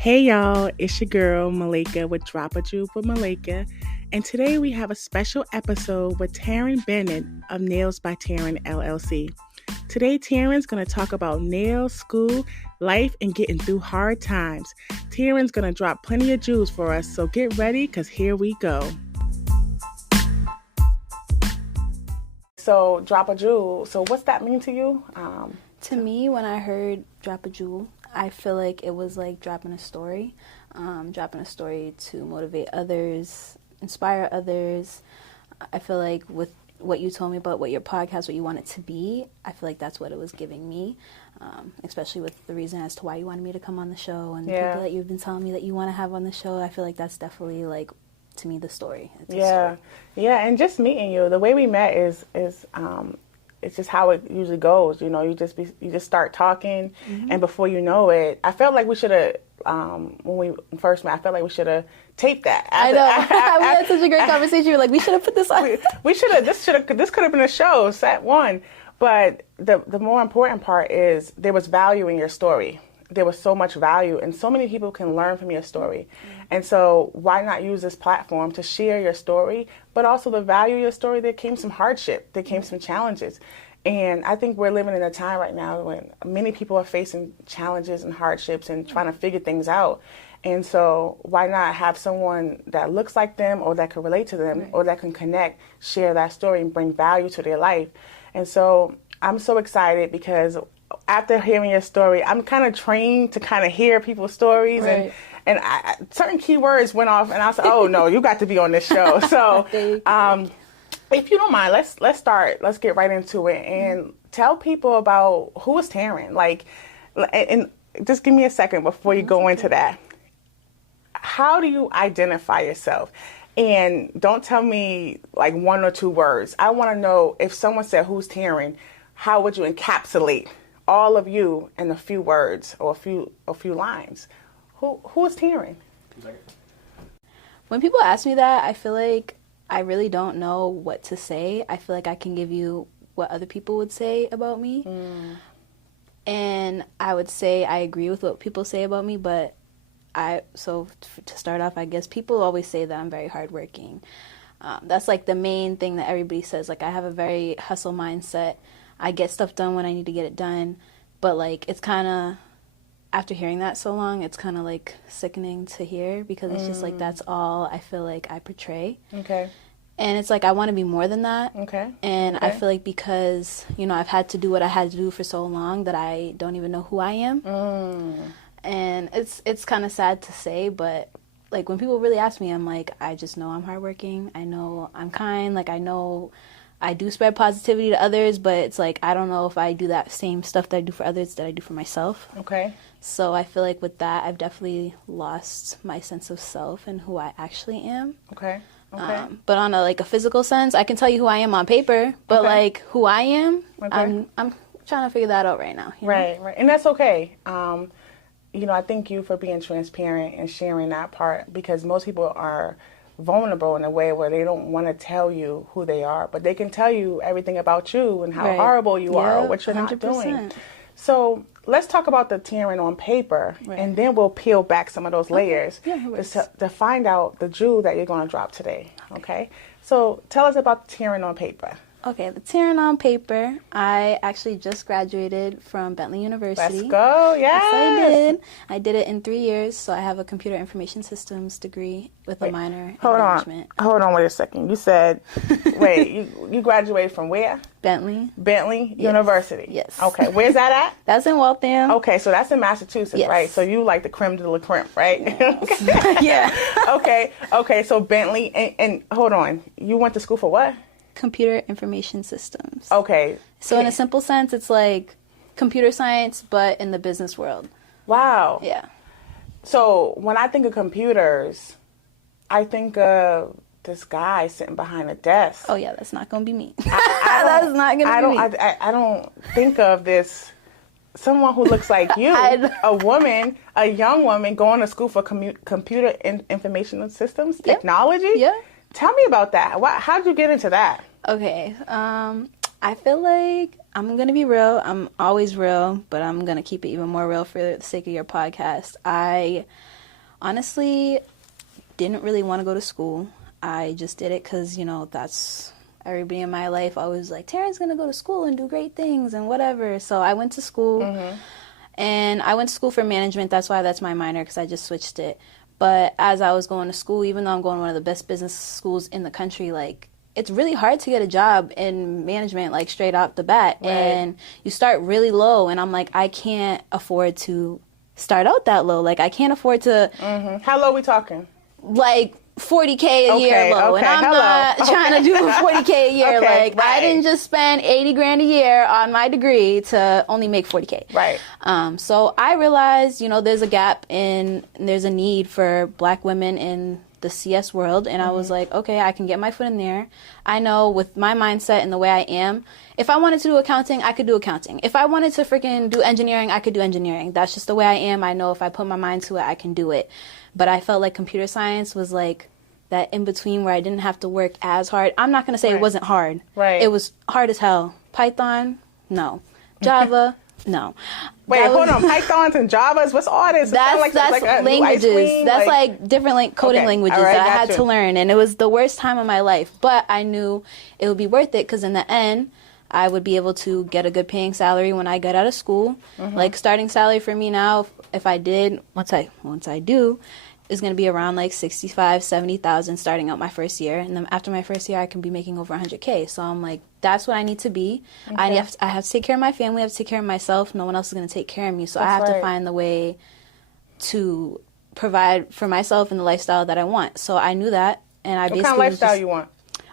Hey y'all, it's your girl Malaka with Drop a Juve with Malaka, and today we have a special episode with Taryn Bennett of Nails by Taryn LLC. Today Taryn's going to talk about nails, school, life, and getting through hard times. Taryn's going to drop plenty of jewels for us, so get ready because here we go. So drop a jewel, so what's that mean to you? To me, when I heard drop a jewel, I feel like it was like dropping a story to motivate others, inspire others. I feel like with what you told me about what your podcast, what you want it to be, I feel like that's what it was giving me, especially with the reason as to why you wanted me to come on the show and the people that you've been telling me that you want to have on the show. I feel like that's definitely like, to me, the story. Yeah, and just meeting you, the way we met is it's just how it usually goes. You know, you just start talking, and before you know it, I felt like we should have, when we first met, I felt like we should have taped that. I know. We had such a great conversation. We were like, we should have put this on. We should have. This could have been a show, set one. But the more important part is there was value in your story. There was so much value, and so many people can learn from your story. And so why not use this platform to share your story, but also the value of your story? There came some hardship, there came some challenges. And I think we're living in a time right now when many people are facing challenges and hardships and trying to figure things out. And so why not have someone that looks like them or that can relate to them or that can connect, share that story and bring value to their life. And so I'm so excited because after hearing your story, I'm kind of trained to kind of hear people's stories, and certain keywords went off, and I said, "Oh no, you got to be on this show." So, if you don't mind, let's start. Let's get right into it and tell people about who is Taryn. Like, and just give me a second before you go into that. How do you identify yourself? And don't tell me like one or two words. I want to know, if someone said, "Who's Taryn?" How would you encapsulate all of you in a few words or a few lines? Who is Taryn? When people ask me that, I feel like I really don't know what to say. I feel like I can give you what other people would say about me. And I would say I agree with what people say about me, but to start off, I guess people always say that I'm very hardworking. That's like the main thing that everybody says. Like, I have a very hustle mindset. I get stuff done when I need to get it done, but like, it's kind of, after hearing that so long, it's kind of like sickening to hear, because it's just like, that's all I feel like I portray. Okay. And it's like, I want to be more than that. Okay. And I feel like because, you know, I've had to do what I had to do for so long that I don't even know who I am. And it's kind of sad to say, but like, when people really ask me, I'm like, I just know I'm hardworking. I know I'm kind. Like, I know I do spread positivity to others, but it's like, I don't know if I do that same stuff that I do for others that I do for myself. Okay. So I feel like with that, I've definitely lost my sense of self and who I actually am. Okay. But on a physical sense, I can tell you who I am on paper, but like who I am, I'm trying to figure that out right now. You know? Right. And that's okay. You know, I thank you for being transparent and sharing that part, because most people are vulnerable in a way where they don't want to tell you who they are, but they can tell you everything about you and how horrible you are or what you're 100%. Not doing. So let's talk about the Taryn on paper, and then we'll peel back some of those layers to find out the jewel that you're going to drop today. Okay? So tell us about the Taryn on paper. Okay, the Taryn on paper. I actually just graduated from Bentley University. Let's go, yes. Yes, I did it in 3 years, so I have a computer information systems degree with a minor in management. Hold on, wait a second. You said, you graduated from where? Bentley University. Yes. Okay, where's that at? That's in Waltham. Okay, so that's in Massachusetts, right? So you like the creme de la creme, right? Yeah. Okay, so Bentley, and hold on, you went to school for what? Computer information systems. Okay. So in a simple sense, it's like computer science, but in the business world. Wow. Yeah. So when I think of computers, I think of this guy sitting behind a desk. Oh yeah, that's not going to be me. That's not going to be me. I don't think of this, someone who looks like you, a young woman going to school for computer information systems, technology. Yeah. Tell me about that. How'd you get into that? Okay. I feel like I'm going to be real. I'm always real, but I'm going to keep it even more real for the sake of your podcast. I honestly didn't really want to go to school. I just did it because, you know, that's everybody in my life always like, Taryn's going to go to school and do great things and whatever. So I went to school, and I went to school for management. That's why that's my minor, because I just switched it. But as I was going to school, even though I'm going to one of the best business schools in the country, like, it's really hard to get a job in management, like, straight off the bat. Right. And you start really low, and I'm like, I can't afford to start out that low. Like, I can't afford to... How low we talking? Like, $40K a year low, and I'm not trying to do $40K a year. Like, I didn't just spend $80,000 a year on my degree to only make $40K. Right. So I realized, you know, there's a gap and there's a need for Black women in the CS world, and I was like, okay, I can get my foot in there. I know with my mindset and the way I am, if I wanted to do accounting, I could do accounting. If I wanted to freaking do engineering, I could do engineering. That's just the way I am. I know if I put my mind to it, I can do it. But I felt like computer science was like that in between where I didn't have to work as hard. I'm not going to say it wasn't hard. Right. It was hard as hell. Python, no. Java, no. Wait, hold on. Pythons and Javas, what's all this? That's like languages. That's like different coding languages that I had to learn. And it was the worst time of my life. But I knew it would be worth it because in the end, I would be able to get a good paying salary when I got out of school. Like, starting salary for me now, if I did, once I do, is going to be around like 65, 70,000 starting out my first year. And then after my first year, I can be making over 100K. So I'm like, that's what I need to be. I have to take care of my family. I have to take care of myself. No one else is going to take care of me. So I have to find the way to provide for myself and the lifestyle that I want. So I knew that. And I basically... What kind of lifestyle you want?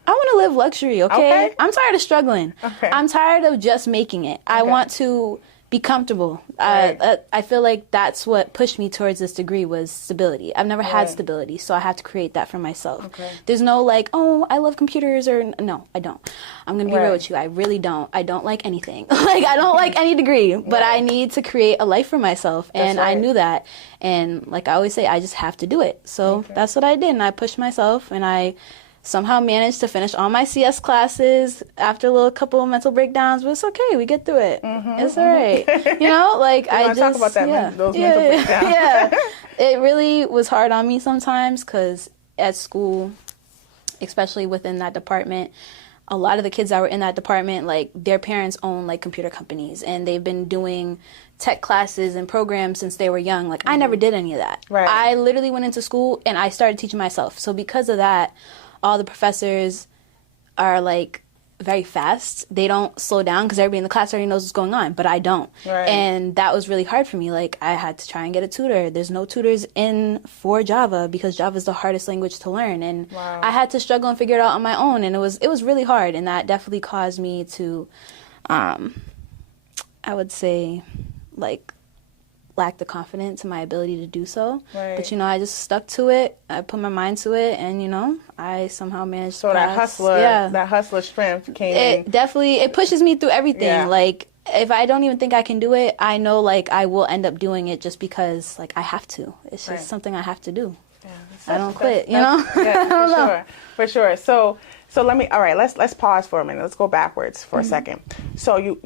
I want to live luxury, okay? I'm tired of struggling. I'm tired of just making it. I want to be comfortable. I feel like that's what pushed me towards this degree was stability. I've never had stability, so I have to create that for myself. There's no like, oh, I love computers, or no, I don't. I'm going to be real with you. I really don't. I don't like anything. Like, I don't like any degree, but I need to create a life for myself, and I knew that. And like I always say, I just have to do it. So that's what I did, and I pushed myself, and I somehow managed to finish all my CS classes after a little couple of mental breakdowns, but it's okay. We get through it. It's all right. You know, like I just talk about that. Those mental breakdowns. It really was hard on me sometimes because at school, especially within that department, a lot of the kids that were in that department, like their parents own like computer companies, and they've been doing tech classes and programs since they were young. Like I never did any of that. I literally went into school and I started teaching myself. So because of that, all the professors are like very fast. They don't slow down because everybody in the class already knows what's going on, but I don't. And that was really hard for me. Like I had to try and get a tutor. There's no tutors in for Java because Java is the hardest language to learn. And I had to struggle and figure it out on my own. And it was really hard. And that definitely caused me to, I would say, like, lack the confidence in my ability to do so. But, you know, I just stuck to it. I put my mind to it, and, you know, I somehow managed to pass. That hustler strength came in. It definitely, it pushes me through everything. Like, if I don't even think I can do it, I know, like, I will end up doing it just because, like, I have to. It's just something I have to do. I don't quit, you know? For sure. So let's pause for a minute. Let's go backwards for a second. So you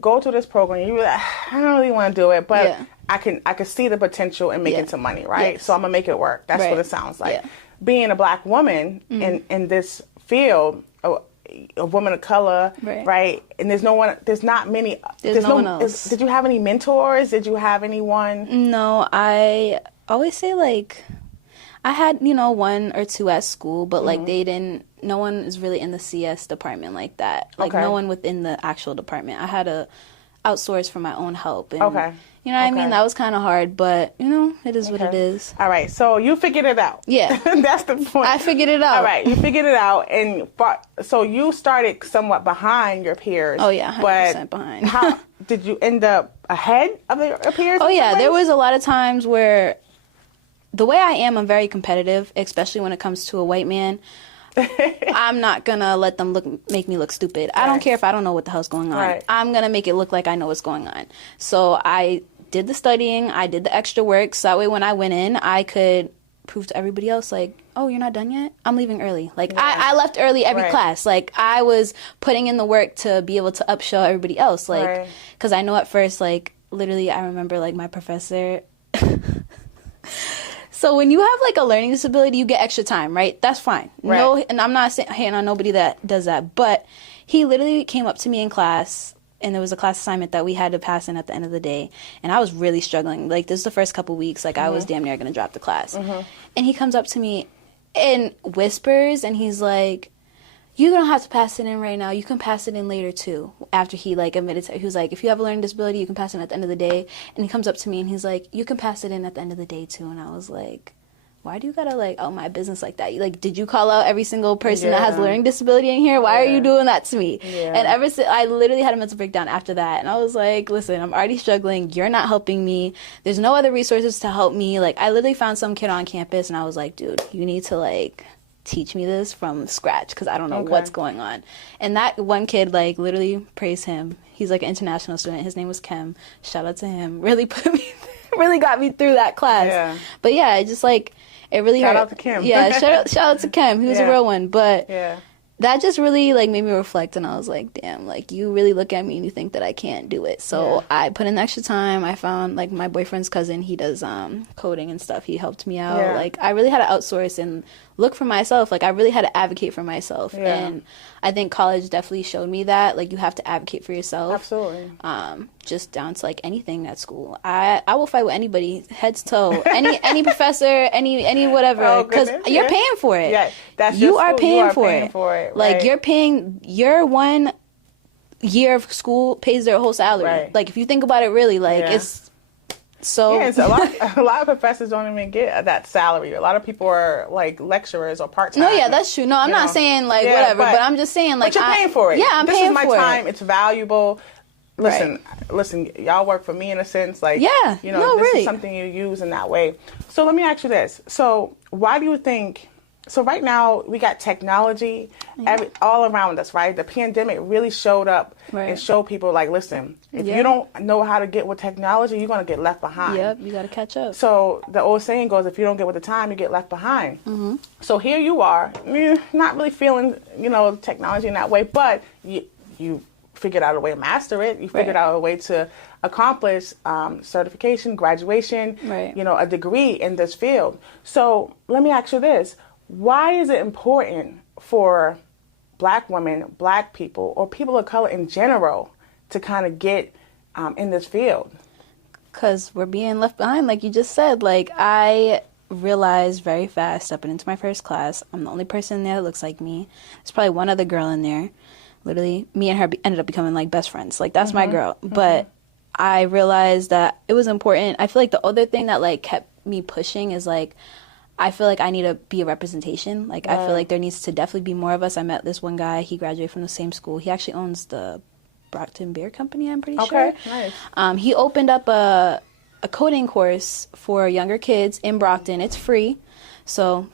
go through this program, you're like, I don't really want to do it, but I can see the potential in making some money, right? So I'm gonna make it work. That's what it sounds like. Being a Black woman in this field, a woman of color, right? And there's no one else. Did you have any mentors? Did you have anyone? No, I always say like I had, you know, one or two at school, but like no one is really in the CS department like that. Like no one within the actual department. I had to outsource for my own help. And, you know what I mean? That was kind of hard, but, you know, it is what it is. All right. So you figured it out. Yeah. That's the point. I figured it out. All right. You figured it out. And so you started somewhat behind your peers. Oh, yeah. 100% behind. How did you end up ahead of your peers? Oh, yeah. There was a lot of times where the way I am, I'm very competitive, especially when it comes to a white man. I'm not going to let them make me look stupid. I don't care if I don't know what the hell's going on. I'm going to make it look like I know what's going on. So I did the studying. I did the extra work. So that way when I went in, I could prove to everybody else, like, oh, you're not done yet? I'm leaving early. Like, I left early every class. Like, I was putting in the work to be able to upshow everybody else. Like, because I know at first, like, literally, I remember, like, my professor... So when you have, like, a learning disability, you get extra time, right? That's fine. No, and I'm not saying hating on nobody that does that. But he literally came up to me in class, and there was a class assignment that we had to pass in at the end of the day. And I was really struggling. Like, this is the first couple weeks. Like, I was damn near going to drop the class. And he comes up to me and whispers, and he's like, you don't have to pass it in right now. You can pass it in later, too. After he, like, admitted to, he was like, if you have a learning disability, you can pass it in at the end of the day. And he comes up to me, and he's like, you can pass it in at the end of the day, too. And I was like, why do you gotta, like, out my business like that? Like, did you call out every single person that has a learning disability in here? Why are you doing that to me? And ever since, I literally had a mental breakdown after that. And I was like, listen, I'm already struggling. You're not helping me. There's no other resources to help me. Like, I literally found some kid on campus, and I was like, dude, you need to, like... teach me this from scratch because I don't know what's going on. And that one kid, like, literally, praise him. He's like an international student. His name was Kem. Shout out to him. Really really got me through that class. But yeah, it just like it really shout hurt. Out to Kem. Shout out to Kem. He was a real one. But that just really like made me reflect, and I was like, damn, like you really look at me and you think that I can't do it. So I put in extra time. I found like my boyfriend's cousin, he does coding and stuff. He helped me out. Like I really had to outsource and look for myself. Like I really had to advocate for myself. And I think college definitely showed me that. Like you have to advocate for yourself. Absolutely. Just down to like anything at school. I will fight with anybody, head to toe. Any professor, any whatever. Because you're paying for it. Yeah, that's you are paying for it. Like you're paying your 1 year of school pays their whole salary. Like if you think about it really, like it's so it's a lot of professors don't even get that salary. A lot of people are like lecturers or part-time. No, that's true. No, I'm not saying like whatever, but I'm just saying like but you're paying for it. Yeah, I'm paying for it. This is my time. It's valuable. Listen, y'all work for me in a sense. Like, this is something you use in that way. So let me ask you this. So why do you think... So right now, we got technology all around us, right? The pandemic really showed up and showed people, like, listen, if you don't know how to get with technology, you're going to get left behind. Yep, you got to catch up. So the old saying goes, if you don't get with the time, you get left behind. So here you are, not really feeling, technology in that way, but you figured out a way to master it. You figured out a way to accomplish certification, graduation, a degree in this field. So let me ask you this. Why is it important for Black women, Black people, or people of color in general to kind of get in this field? Because we're being left behind, like you just said. Like, I realized very fast, stepping into my first class, I'm the only person there that looks like me. There's probably one other girl in there. Literally, me and her ended up becoming, like, best friends. Like, that's my girl. But I realized that it was important. I feel like the other thing that, like, kept me pushing is, like, I feel like I need to be a representation. Like, I feel like there needs to definitely be more of us. I met this one guy. He graduated from the same school. He actually owns the Brockton Beer Company, I'm pretty sure. Okay, nice. He opened up a coding course for younger kids in Brockton. It's free. So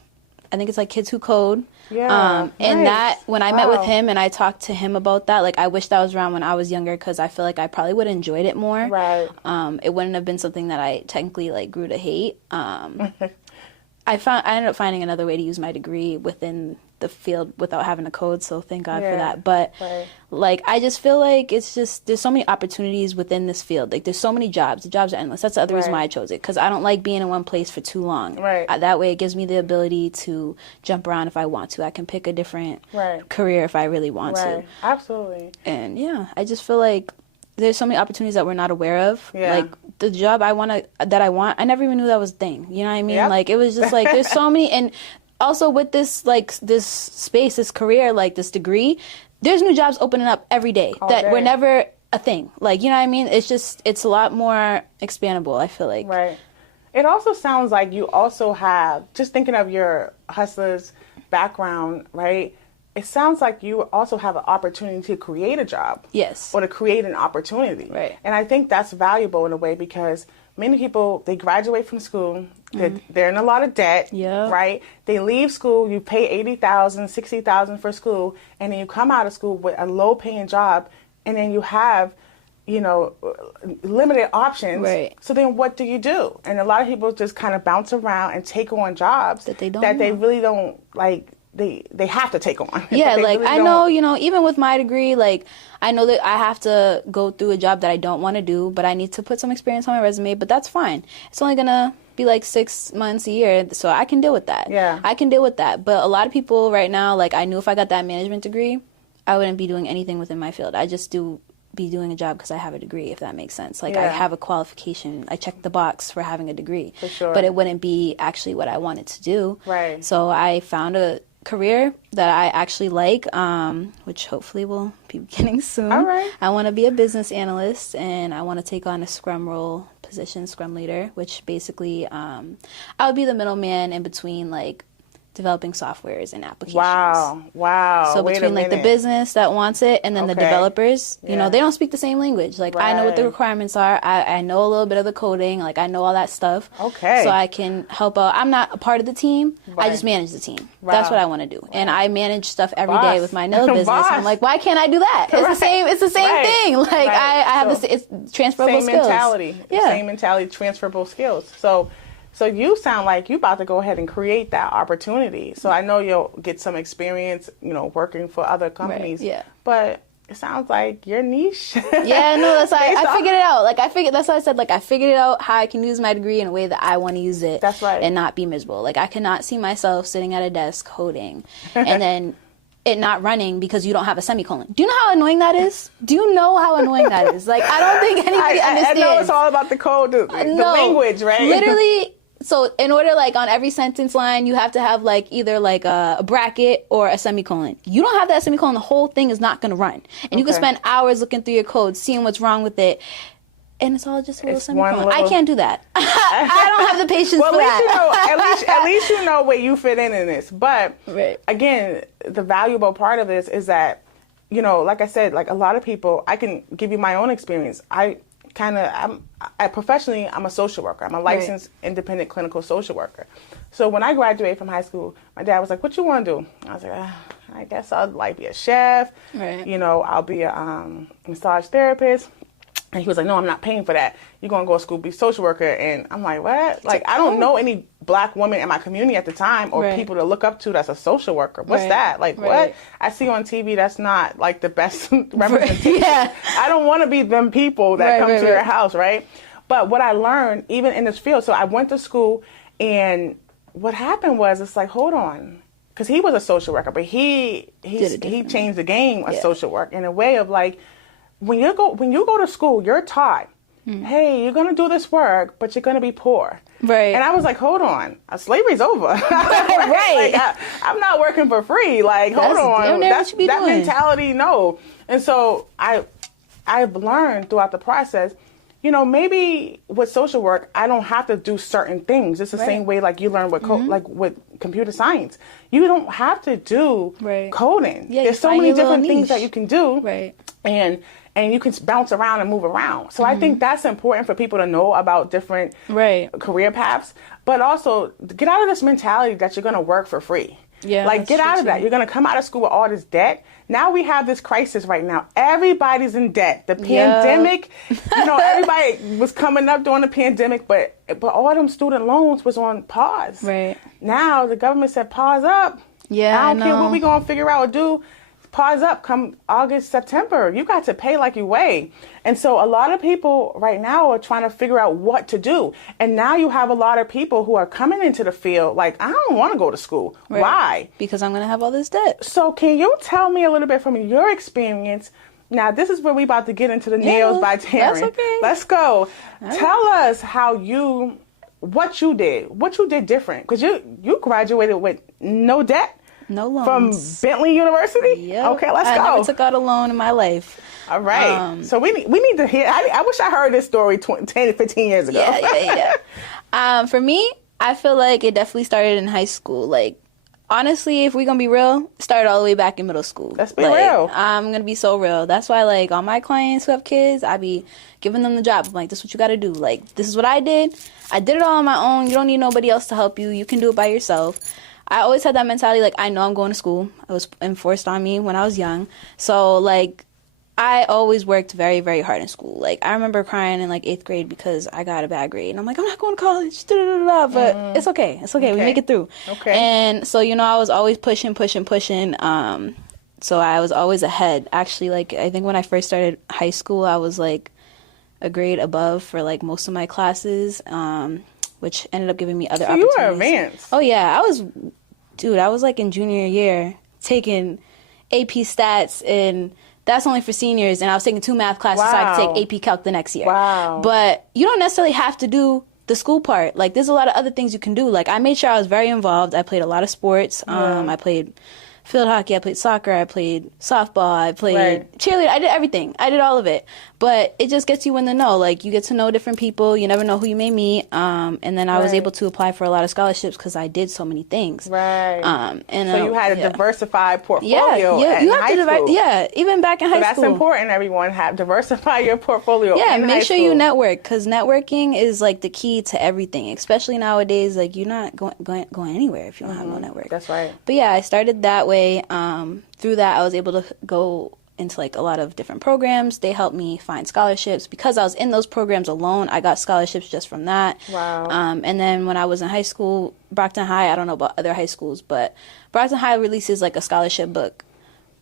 I think it's like Kids Who Code. Yeah, and that, when I met with him and I talked to him about that, like, I wish that was around when I was younger because I feel like I probably would have enjoyed it more. Right. It wouldn't have been something that I technically, like, grew to hate. I ended up finding another way to use my degree within the field without having to code, so thank God for that. But like, I just feel like it's just, there's so many opportunities within this field. Like, there's so many jobs. The jobs are endless. That's the other reason why I chose it, because I don't like being in one place for too long. That way it gives me the ability to jump around if I want to. I can pick a different career if I really want to. Absolutely. And I just feel like there's so many opportunities that we're not aware of. Like, the job I want, I never even knew that was a thing. You know what I mean? Like, it was just like, there's so many, and also with this, like, this space, this career, like, this degree, there's new jobs opening up every day that were never a thing. Like, you know what I mean? It's just, it's a lot more expandable, I feel like. Right. It also sounds like you also have, just thinking of your hustler's background, right? It sounds like you also have an opportunity to create a job. Yes. Or to create an opportunity. Right. And I think that's valuable in a way because many people, they graduate from school, they're in a lot of debt, right? They leave school, you pay $80,000, $60,000 for school, and then you come out of school with a low-paying job, and then you have limited options. Right. So then what do you do? And a lot of people just kind of bounce around and take on jobs that they really don't like. They have to take on. Yeah, like really I know, even with my degree, like I know that I have to go through a job that I don't want to do, but I need to put some experience on my resume, but that's fine. It's only gonna be like 6 months, a year, so I can deal with that. Yeah. I can deal with that. But a lot of people right now, like I knew if I got that management degree, I wouldn't be doing anything within my field. I just be doing a job because I have a degree, if that makes sense. Like I have a qualification. I checked the box for having a degree. For sure. But it wouldn't be actually what I wanted to do. Right. So I found a career that I actually like, which hopefully will be beginning soon. All right. I want to be a business analyst, and I want to take on a Scrum role position, Scrum leader, which basically I would be the middleman in between like developing softwares and applications. Wow. So between like the business that wants it and then the developers, they don't speak the same language. Like I know what the requirements are. I know a little bit of the coding. Like I know all that stuff. Okay. So I can help out. I'm not a part of the team. I just manage the team. Wow. That's what I want to do. And I manage stuff every day with my nail business. I'm like, why can't I do that? It's the same. It's the same thing. Like I have it's transferable skills. Same mentality, transferable skills. So you sound like you about to go ahead and create that opportunity. So I know you'll get some experience, working for other companies. Right, yeah. But it sounds like your niche. Yeah, no, that's why I figured it out. Like that's why I said, like I figured it out how I can use my degree in a way that I want to use it. That's right. And not be miserable. Like I cannot see myself sitting at a desk coding and then it not running because you don't have a semicolon. Do you know how annoying that is? Do you know how annoying that is? Like I don't think anybody understands. I know it's all about the code, the language, right? Literally. So in order, like, on every sentence line, you have to have, like, either, like, a bracket or a semicolon. You don't have that semicolon, the whole thing is not going to run. And you can spend hours looking through your code, seeing what's wrong with it. And it's all just a little semicolon. I can't do that. I don't have the patience for that. At least you know where you fit in this. But, again, the valuable part of this is that, like I said, like, a lot of people, I can give you my own experience. Professionally, I'm a social worker. I'm a licensed independent clinical social worker. So when I graduated from high school, my dad was like, what you want to do? I was like, I guess I'll be a chef. Right. I'll be a massage therapist. And he was like, no, I'm not paying for that. You're going to go to school, be a social worker. And I'm like, what? Like, I don't know any black women in my community at the time or people to look up to that's a social worker. What's that? Like, what? I see on TV, that's not, like, the best representation. I don't want to be them people that come to your house, right? But what I learned, even in this field, so I went to school, and what happened was, it's like, hold on. Because he was a social worker, but he changed the game of social work in a way of, like, when you go to school, you're taught, hey, you're going to do this work, but you're going to be poor. Right. And I was like, hold on, slavery's over. Right. Like, I'm not working for free. Like, hold on. That mentality, no. And so I've learned throughout the process, maybe with social work, I don't have to do certain things. It's the same way like you learn with like with computer science. You don't have to do coding. Yeah, there's so many different things that you can do. Right. And you can bounce around and move around. So I think that's important for people to know about different career paths. But also, get out of this mentality that you're going to work for free. Yeah, like, get out of that. You're going to come out of school with all this debt. Now we have this crisis right now. Everybody's in debt. The pandemic, everybody was coming up during the pandemic, but all them student loans was on pause. Right. Now the government said, pause up. Yeah, I don't care what we going to figure out or do. Pause up come August, September. You got to pay like you weigh. And so a lot of people right now are trying to figure out what to do. And now you have a lot of people who are coming into the field like, I don't want to go to school. Right. Why? Because I'm going to have all this debt. So can you tell me a little bit from your experience? Now, this is where we about to get into the Nails by Taryn. That's okay. Let's go. Right. Tell us what you did different. Because you graduated with no debt. No loans. From Bentley University? Yep. Okay, let's go. I never took out a loan in my life. All right. So we need to hear. I wish I heard this story 10 to 15 years ago. Yeah. For me, I feel like it definitely started in high school. Like, honestly, if we're going to be real, it started all the way back in middle school. Let's be real. I'm going to be so real. That's why, like, all my clients who have kids, I be giving them the job. I'm like, this is what you got to do. Like, this is what I did. I did it all on my own. You don't need nobody else to help you. You can do it by yourself. I always had that mentality, like, I know I'm going to school. It was enforced on me when I was young. So, like, I always worked very, very hard in school. Like, I remember crying in, like, 8th grade because I got a bad grade. And I'm like, I'm not going to college, but it's okay. It's okay. We make it through. Okay. And so, you know, I was always pushing. So I was always ahead. Actually, like, I think when I first started high school, I was, like, a grade above for, like, most of my classes, which ended up giving me other opportunities. You were advanced. Oh, yeah. I was, like, in junior year taking AP stats, and that's only for seniors, and I was taking 2 math classes so I could take AP Calc the next year. Wow. But you don't necessarily have to do the school part. Like, there's a lot of other things you can do. Like, I made sure I was very involved. I played a lot of sports. I played field hockey, I played soccer, I played softball, I played cheerleader. I did everything. I did all of it. But it just gets you in the know. Like, you get to know different people. You never know who you may meet. And then I was able to apply for a lot of scholarships because I did so many things. Right. And so you had a diversified portfolio in high school. Even back in high school. That's important, everyone. Diversify your portfolio in high school. Make sure you network, because networking is, like, the key to everything, especially nowadays. Like, you're not going anywhere if you don't have no network. That's right. But, yeah, I started that way. Through that, I was able to go into, like, a lot of different programs. They helped me find scholarships. Because I was in those programs alone, I got scholarships just from that. Wow. And then when I was in high school, Brockton High, I don't know about other high schools, but Brockton High releases, like, a scholarship book.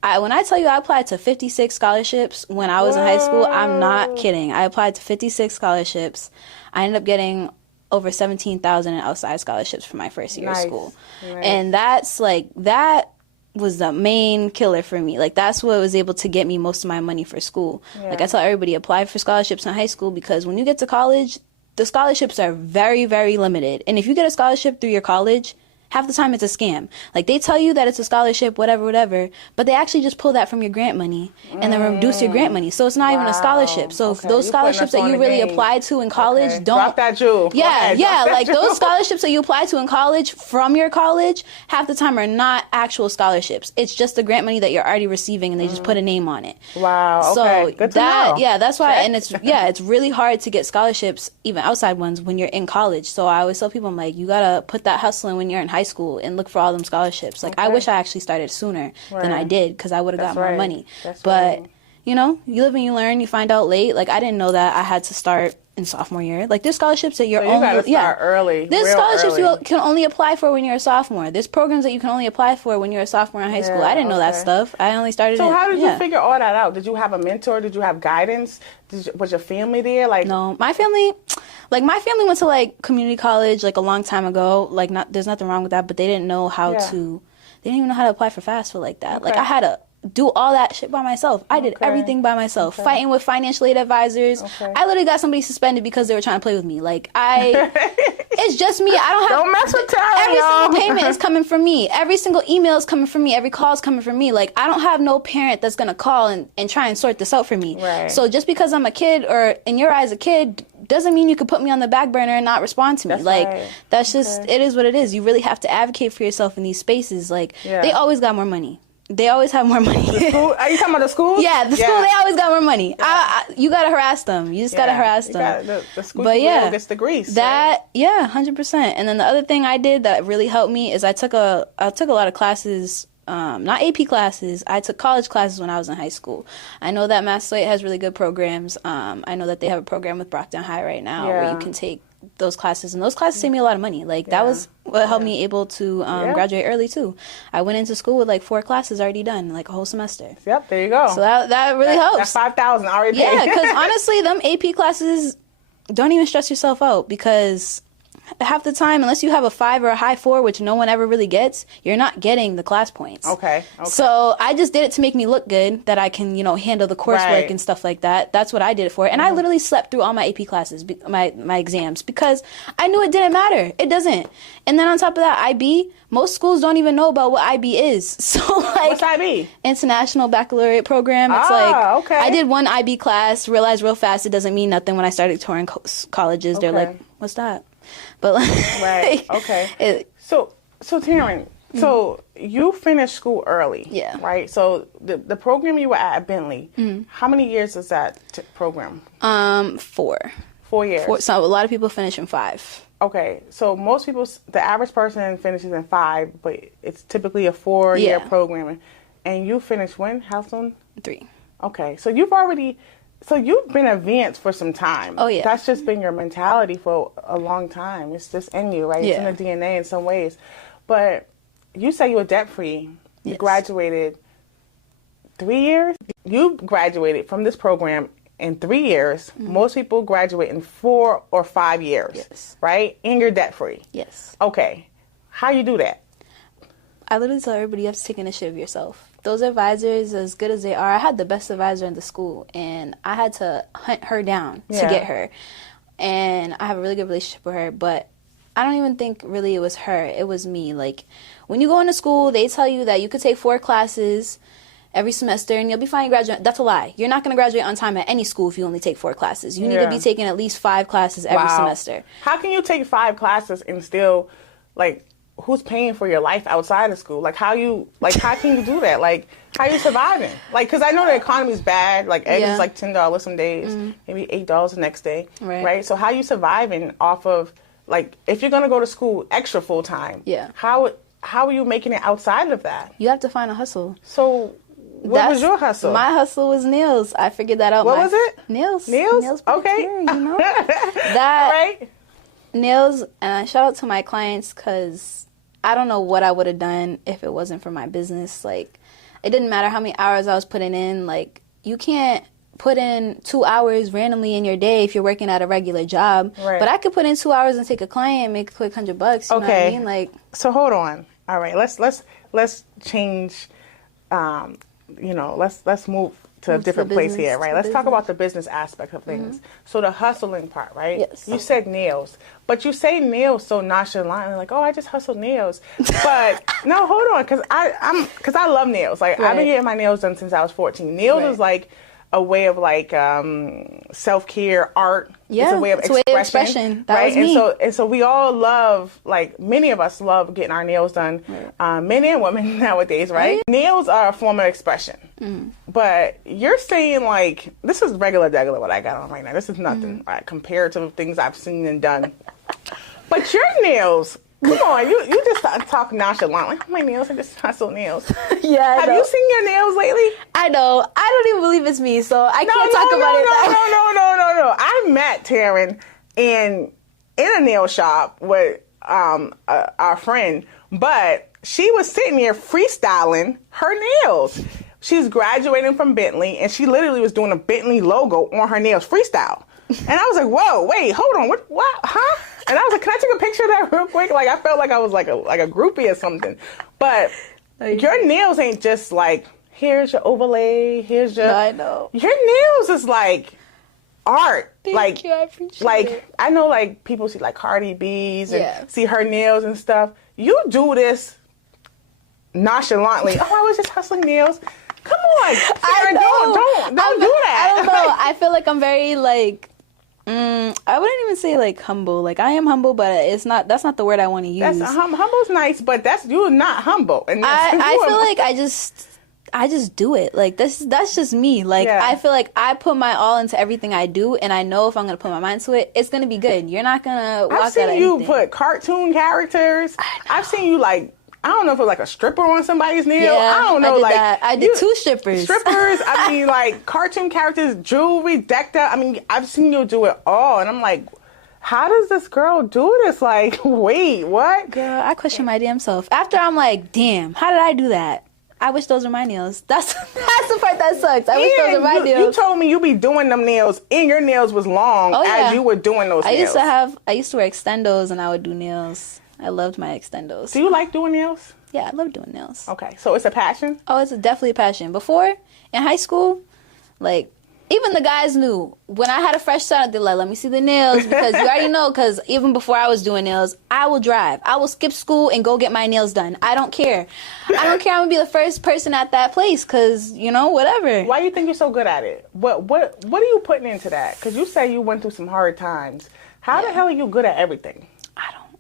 When I tell you I applied to 56 scholarships when I was in high school, I'm not kidding. I applied to 56 scholarships. I ended up getting over $17,000 in outside scholarships for my first year of school. Nice. And that's, like, that was the main killer for me. Like, that's what was able to get me most of my money for school. Like, I tell everybody, apply for scholarships in high school, because when you get to college, the scholarships are very, very limited. And if you get a scholarship through your college, half the time it's a scam. Like, they tell you that it's a scholarship, whatever, but they actually just pull that from your grant money and then reduce your grant money. So it's not even a scholarship. So if those scholarships that you really applied to in college don't... Drop that jewel. Yeah, like those scholarships that you apply to in college from your college, half the time are not actual scholarships. It's just the grant money that you're already receiving, and they just put a name on it. Wow, okay. So good to know. Yeah, that's why, and it's really hard to get scholarships, even outside ones, when you're in college. So I always tell people, I'm like, you gotta put that hustle in when you're in high school and look for all them scholarships. Like, I wish I actually started sooner than I did, because I would have got more money. But, you know, you live and you learn, you find out late. Like, I didn't know that I had to start in sophomore year. Like, there's scholarships that you're only... gotta start early. There's scholarships you can only apply for when you're a sophomore. There's programs that you can only apply for when you're a sophomore in high school. I didn't know that stuff. I only started... So how did you figure all that out? Did you have a mentor? Did you have guidance? Was your family there? Like, no, my family went to, like, community college, like, a long time ago. Like, there's nothing wrong with that, but they didn't know how to... They didn't even know how to apply for FAFSA like that. Like, I had to do all that shit by myself. I did everything by myself. Fighting with financial aid advisors. I literally got somebody suspended because they were trying to play with me. Like, it's just me. I don't mess with Taryn, every single payment is coming from me. Every single email is coming from me. Every call is coming from me. Like, I don't have no parent that's gonna call and try and sort this out for me. Right. So just because I'm a kid, or in your eyes a kid, doesn't mean you could put me on the back burner and not respond to me. That's just, it is what it is. You really have to advocate for yourself in these spaces. Like, they always got more money. They always have more money. The school? Are you talking about the schools? Yeah, the school, they always got more money. You got to harass them. You just got to harass them. The school gets the grease. That, 100%. And then the other thing I did that really helped me is I took a lot of classes, not AP classes. I took college classes when I was in high school. I know that Massasoit has really good programs. I know that they have a program with Brockton High right now where you can take those classes, and those classes saved me a lot of money. Like, that was what helped me able to graduate early too. I went into school with, like, 4 classes already done, like a whole semester. Yep, there you go. So that really helps. That $5,000 already paid. Yeah, because honestly, them AP classes, don't even stress yourself out, because half the time, unless you have a 5 or a high 4, which no one ever really gets, you're not getting the class points. Okay. So I just did it to make me look good, that I can, handle the coursework and stuff like that. That's what I did it for. And I literally slept through all my AP classes, my exams, because I knew it didn't matter. It doesn't. And then on top of that, IB, most schools don't even know about what IB is. So, like, what's IB? International Baccalaureate Program. It's I did one IB class, realized real fast it doesn't mean nothing. When I started touring colleges, they're like, what's that? But So Taryn, so you finished school early, right? So the program you were at Bentley, how many years is that program? 4. 4 years. So a lot of people finish in 5. Okay, so most people, the average person finishes in 5, but it's typically a 4-year program. And you finished when? How soon? 3. Okay, so you've been advanced for some time. Oh, yeah. That's just been your mentality for a long time. It's just in you, right? Yeah. It's in the DNA in some ways. But you say you were debt-free. You Yes. graduated 3 years? You graduated from this program in 3 years. Mm-hmm. Most people graduate in 4 or 5 years, Yes. right? And you're debt-free. Yes. Okay. How you do that? I literally tell everybody you have to take initiative yourself. Those advisors, as good as they are, I had the best advisor in the school, and I had to hunt her down to get her. And I have a really good relationship with her, but I don't even think really it was her. It was me. Like, when you go into school, they tell you that you could take 4 classes every semester and you'll be fine graduating. That's a lie. You're not going to graduate on time at any school if you only take 4 classes. You need to be taking at least 5 classes every semester. How can you take 5 classes and still, like, who's paying for your life outside of school? Like, how can you do that? Like, how are you surviving? Like, because I know the economy's bad. Like, eggs is like $10 some days, maybe $8 the next day, right? So how are you surviving off of, like, if you're going to go to school extra full time, how are you making it outside of that? You have to find a hustle. So what was your hustle? My hustle was nails. I figured that out. What was it? Nails. Nails? Nails by Okay. Taryn, you know? That, right? Nails, and shout out to my clients, because I don't know what I would have done if it wasn't for my business. Like, it didn't matter how many hours I was putting in. Like, you can't put in 2 hours randomly in your day if you're working at a regular job. Right. But I could put in 2 hours and take a client and make a quick $100. You know what I mean? Like, so hold on. All right, let's change. Let's move to a different place here, right? Let's talk about the business aspect of things. So the hustling part, right? Yes. You said nails, but you say nails so nonchalantly, like, oh, I just hustle nails. But no, hold on, because I love nails. Like, I've been getting my nails done since I was 14. Nails is like a way of, like, self-care, art. Yeah, it's a way of expression. That right? was me. And so we all love, like, many of us love getting our nails done, men and women nowadays, right? Nails are a form of expression. But you're saying, like, this is regular what I got on right now. This is nothing, right, compared to things I've seen and done. But your nails, come on, you just talk nonchalantly. Like, my nails, I just hustle nails. Yeah, Have you seen your nails lately? I know. I don't even believe it's me, so I can't talk about it. No. I met Taryn in a nail shop with our friend, but she was sitting there freestyling her nails. She's graduating from Bentley, and she literally was doing a Bentley logo on her nails, freestyle. And I was like, whoa, wait, hold on, what, huh? And I was like, can I take a picture of that real quick? Like, I felt like I was like a groupie or something. But your nails ain't just like, here's your overlay, here's your... No, I know. Your nails is like art. Thank you, I appreciate it. I know, like, people see, like, Cardi B's and see her nails and stuff. You do this nonchalantly. Oh, I was just hustling nails. Come on, Sarah, don't do that. I don't know. I feel like I'm very, like, I wouldn't even say, like, humble. Like, I am humble, but that's not the word I want to use. Humble's nice, but you're not humble. And I feel like I just do it. Like, that's just me. Like, I feel like I put my all into everything I do, and I know if I'm going to put my mind to it, it's going to be good. You're not going to walk out of anything. I've seen you put cartoon characters. I've seen you, like, I don't know if it was like a stripper on somebody's nail. Yeah, I don't know. I did 2 strippers. I mean, like, cartoon characters, jewelry, decked out. I mean, I've seen you do it all. And I'm like, how does this girl do this? Like, wait, what? Girl, I question my damn self. After I'm like, damn, how did I do that? I wish those were my nails. That's the part that sucks. I wish those were my nails. You told me you be doing them nails and your nails was long as you were doing those nails. I used to wear extendos and I would do nails. I loved my extendos. Do you like doing nails? Yeah, I love doing nails. Okay, so it's a passion? Oh, it's definitely a passion. Before, in high school, like, even the guys knew. When I had a fresh start, they're like, let me see the nails. Because you already know, because even before I was doing nails, I will drive. I will skip school and go get my nails done. I don't care. I'm going to be the first person at that place because, whatever. Why do you think you're so good at it? What are you putting into that? Because you say you went through some hard times. How the hell are you good at everything?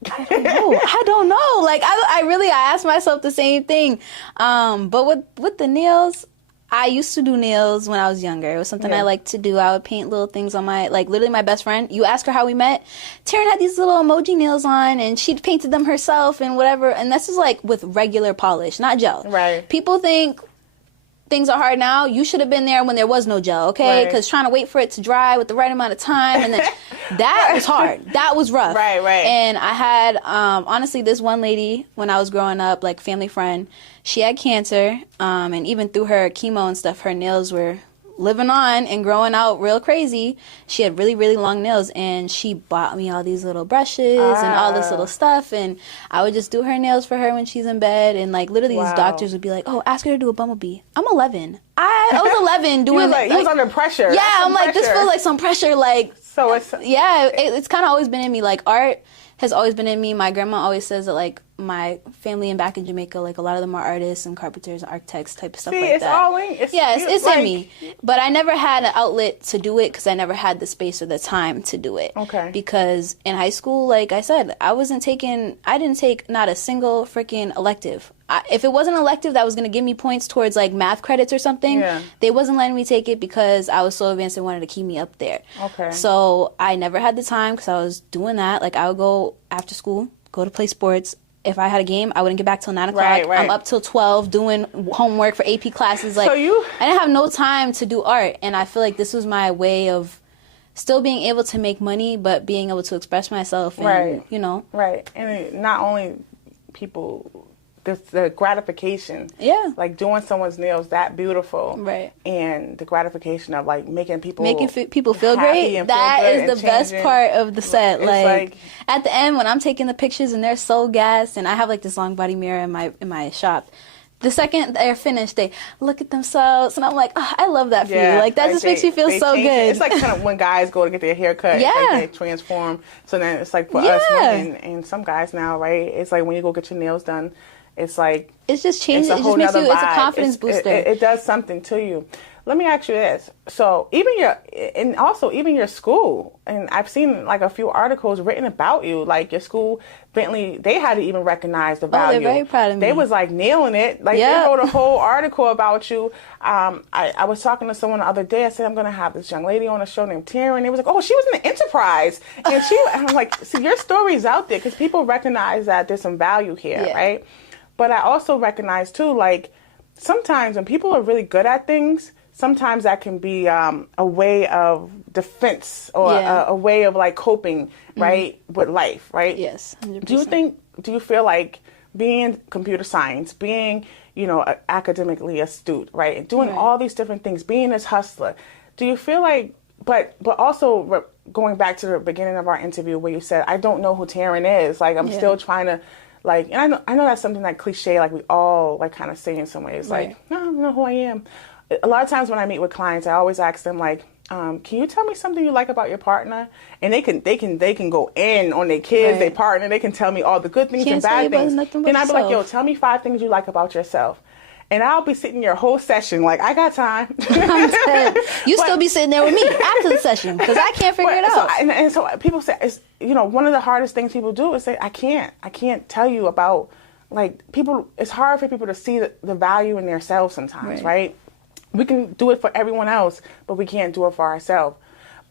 I don't know. Like, I asked myself the same thing. But with the nails, I used to do nails when I was younger. It was something I liked to do. I would paint little things on literally my best friend. You ask her how we met. Taryn had these little emoji nails on, and she'd painted them herself and whatever. And this is like with regular polish, not gel. Right. People think things are hard now. You should have been there when there was no gel, okay? Because trying to wait for it to dry with the right amount of time, and then that was hard. That was rough. Right. And I had, honestly, this one lady, when I was growing up, like family friend, she had cancer, and even through her chemo and stuff, her nails were living on and growing out real crazy. She had really, really long nails, and she bought me all these little brushes and all this little stuff, and I would just do her nails for her when she's in bed, and like literally these doctors would be like, oh, ask her to do a bumblebee. I'm 11. I was 11 doing it. He was under pressure. Yeah, I'm like, this feels like some pressure. Like, so it's it's kind of always been in me. Like, art has always been in me. My grandma always says that, like, my family and back in Jamaica, like, a lot of them are artists and carpenters and architects type of stuff like that. It's all in. It's in me. But I never had an outlet to do it because I never had the space or the time to do it. Okay. Because in high school, like I said, I didn't take not a single freaking elective. If it wasn't an elective that was going to give me points towards, like, math credits or something, they wasn't letting me take it because I was so advanced and wanted to keep me up there. Okay. So I never had the time because I was doing that. Like, I would go after school, go to play sports. If I had a game, I wouldn't get back till 9 o'clock. Right. I'm up till 12 doing homework for AP classes. Like, I didn't have no time to do art. And I feel like this was my way of still being able to make money, but being able to express myself. And, you know. Right. And not only people... the gratification, like doing someone's nails that beautiful, right? And the gratification of like making people feel great. That is the best part of the set. Like at the end when I'm taking the pictures and they're so gassed, and I have like this long body mirror in my shop. The second they're finished, they look at themselves, and I'm like, oh, I love that for you. Like, that just makes you feel so good. It's like kind of when guys go to get their hair cut, like they transform. So then it's like for us women and some guys now, right? It's like when you go get your nails done, it's like... It's just changing. It just makes you... It's a confidence booster. It does something to you. Let me ask you this. So even your school, and I've seen like a few articles written about you, like your school, Bentley, they had to even recognize the value. Oh, they're very proud of me. They was like nailing it. Like they wrote a whole article about you. I was talking to someone the other day. I said, I'm going to have this young lady on a show named Taryns. They was like, oh, she was in the Enterprise. And I'm like, see, your story's out there because people recognize that there's some value here, right? But I also recognize too, like sometimes when people are really good at things, sometimes that can be a way of defense or a way of like coping, right, with life, right? Yes, 100%. Do you feel like being computer science, being, academically astute, right, doing all these different things, being this hustler, do you feel like, but also going back to the beginning of our interview where you said, I don't know who Taryn is, like I'm still trying to, like, and I know that's something like cliche, like we all like kind of say in some ways, like, no, I don't know who I am. A lot of times when I meet with clients, I always ask them like, can you tell me something you like about your partner? And they can go in on their kids, their partner. They can tell me all the good things and bad things. And I'd be like, yo, tell me 5 things you like about yourself. And I'll be sitting your whole session like, I got time. I'm dead. Still be sitting there with me after the session because I can't figure it out. And so people say, one of the hardest things people do is say, I can't tell you about, like, people, it's hard for people to see the value in themselves sometimes, right? We can do it for everyone else, but we can't do it for ourselves.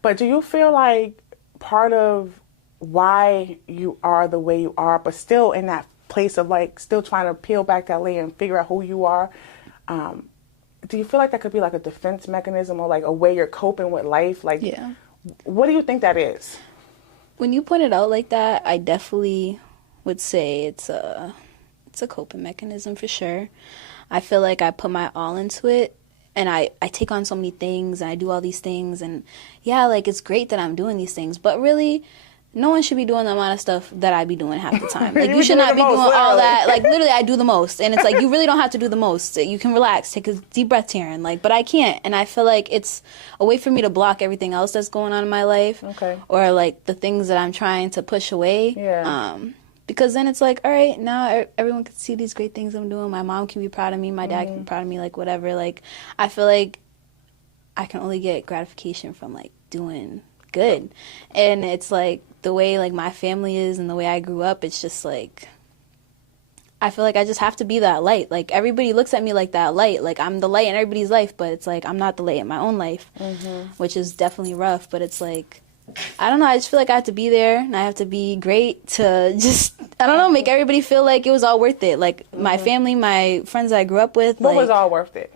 But do you feel like part of why you are the way you are, but still in that place of like still trying to peel back that layer and figure out who you are, do you feel like that could be like a defense mechanism or like a way you're coping with life? Like, what do you think that is? When you point it out like that, I definitely would say it's a coping mechanism for sure. I feel like I put my all into it. And I take on so many things, and I do all these things, and like, it's great that I'm doing these things, but really, no one should be doing the amount of stuff that I be doing half the time. Like, you should not be doing all that. Like, literally, I do the most, and it's like, you really don't have to do the most. You can relax, take a deep breath, Taryn, like, but I can't, and I feel like it's a way for me to block everything else that's going on in my life, or, like, the things that I'm trying to push away, because then it's like, all right, now everyone can see these great things I'm doing. My mom can be proud of me. My dad can be proud of me, like, whatever. Like, I feel like I can only get gratification from, like, doing good. And it's, like, the way, like, my family is and the way I grew up, it's just, like, I feel like I just have to be that light. Like, everybody looks at me like that light. Like, I'm the light in everybody's life, but it's, like, I'm not the light in my own life, which is definitely rough. But it's, like, I don't know, I just feel like I have to be there, and I have to be great to just, I don't know, make everybody feel like it was all worth it. Like, my family, my friends I grew up with. What was all worth it?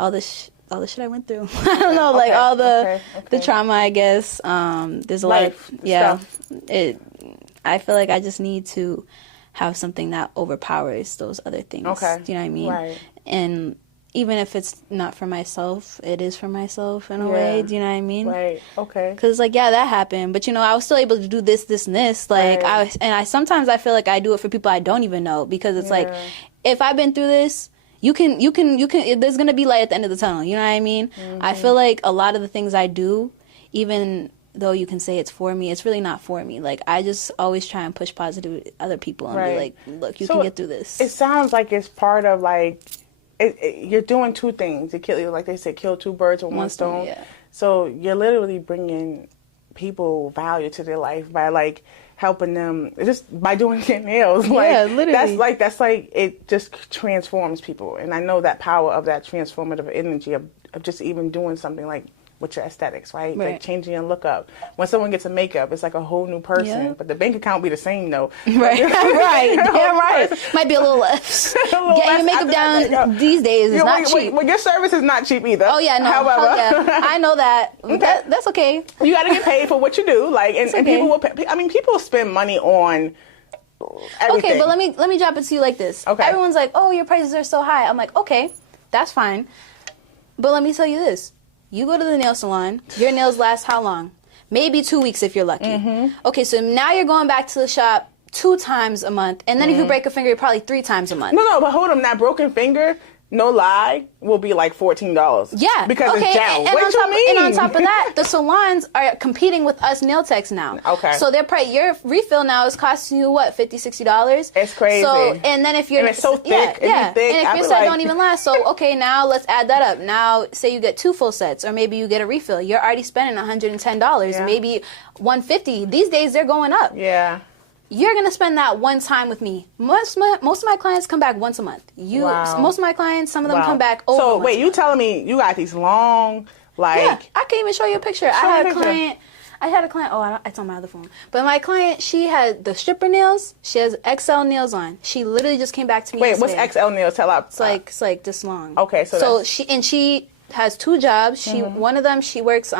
all the shit I went through. I don't know, like all the trauma, I guess. There's a lot of stuff. I feel like I just need to have something that overpowers those other things. Okay. Do you know what I mean? Right. And even if it's not for myself, it is for myself in a way. Do you know what I mean? Right. Okay. Because, like, yeah, that happened. But, you know, I was still able to do this, and this. Like, I sometimes I feel like I do it for people I don't even know. Because it's like, if I've been through this, you can, there's going to be light at the end of the tunnel. You know what I mean? Mm-hmm. I feel like a lot of the things I do, even though you can say it's for me, it's really not for me. Like, I just always try and push positive to other people and be like, look, you can get through this. It sounds like it's part of, like, you're doing two things. Like they said, kill two birds with one stone. Yeah. So you're literally bringing people value to their life by, like, helping them just by doing their nails. Yeah, like, literally. That's like it just transforms people. And I know that power of that transformative energy of just even doing something like with your aesthetics, right? Like changing your look up. When someone gets a makeup, it's like a whole new person. Yeah. But the bank account be the same though. Right. Right. Yeah, right. Might be a little less. Getting your makeup down these days is not cheap. Well, your service is not cheap either. Oh yeah, no. However, I know that. Okay. That's okay. You got to get paid for what you do. Like, and people will pay. I mean, people spend money on everything. Okay, but let me drop it to you like this. Okay. Everyone's like, oh, your prices are so high. I'm like, okay, that's fine. But let me tell you this. You go to the nail salon, your nails last how long? Maybe 2 weeks if you're lucky. Mm-hmm. Okay, so now you're going back to the shop 2 times a month. And then if you break a finger, probably 3 times a month. No, but hold on. That broken finger, no lie, will be like $14. Yeah. Because it's gel. What you mean? And on top of that, the salons are competing with us nail techs now. Okay. So your refill now is costing you, what, $50, $60? It's crazy. So, and then if you're... And it's so thick. Yeah. Thick, and if your set don't even last, so, okay, now let's add that up. Now, say you get 2 full sets, or maybe you get a refill. You're already spending $110, maybe $150. These days, they're going up. Yeah. You're going to spend that one time with me. Most of my clients come back once a month. Most of my clients, some of them come back over So, wait, you telling me you got these long, like... Yeah, I can even show you a picture. I had a client, it's on my other phone. But my client, she had the stripper nails. She has XL nails on. She literally just came back to me yesterday. What's XL nails? Tell us. It's like this long. Okay, so she has 2 jobs. One of them, she works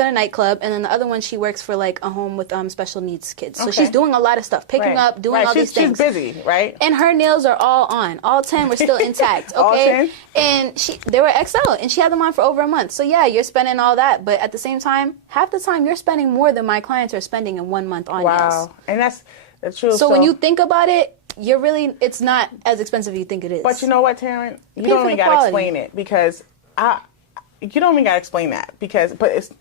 at a nightclub, and then the other one, she works for, like, a home with special needs kids. So she's doing a lot of stuff, picking up, doing all these things. She's busy, right? And her nails are all on. All 10 were still intact, okay? All 10? And they were XL, and she had them on for over a month. So, yeah, you're spending all that. But at the same time, half the time, you're spending more than my clients are spending in 1 month on nails. Wow. And that's true. So when you think about it, it's not as expensive as you think it is. But you know what, Taryn? You don't even got to explain it because you don't even gotta explain that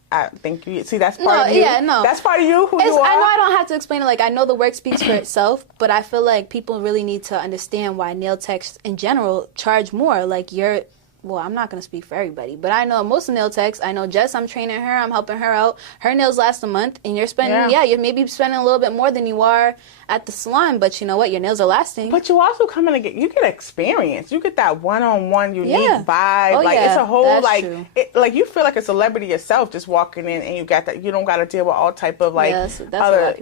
I think you see that's part of you. Yeah, no. That's part of you who you are. I know I don't have to explain it. Like, I know the work speaks for itself, but I feel like people really need to understand why nail techs in general charge more. Like, I'm not going to speak for everybody, but I know most of nail techs. I know Jess, I'm training her, I'm helping her out. Her nails last a month, and you're spending, you're maybe spending a little bit more than you are at the salon, but you know what? Your nails are lasting. But you also come in and you get experience. You get that one-on-one unique vibe. Oh, like, it's a whole, like you feel like a celebrity yourself just walking in, and you got that. You don't got to deal with all type of, like, other,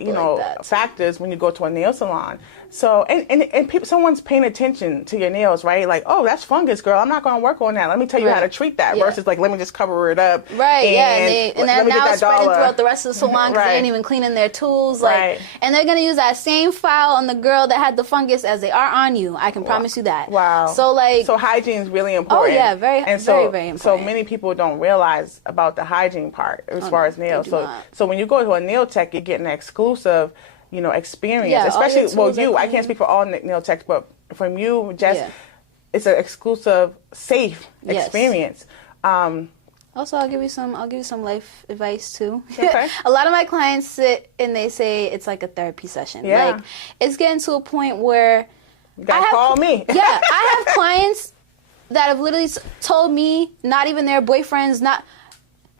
factors when you go to a nail salon. So, and people, someone's paying attention to your nails, right? Like, oh, that's fungus, girl. I'm not going to work on that. Let me tell you how to treat that versus, like, let me just cover it up. Right, and then now it's spreading throughout the rest of the salon because they ain't even cleaning their tools. Like, and they're going to use that same file on the girl that had the fungus as they are on you. I can promise you that. Wow. So hygiene is really important. Oh, yeah, very important. So many people don't realize about the hygiene part as far as nails. So when you go to a nail tech, you're getting an exclusive experience, especially, I can't speak for all nail techs, but from you, Jess, it's an exclusive, safe experience. Also, I'll give you some life advice too. Okay. A lot of my clients sit and they say it's like a therapy session. Yeah. Like, it's getting to a point where you gotta call me. Yeah, I have clients that have literally told me, not even their boyfriends, not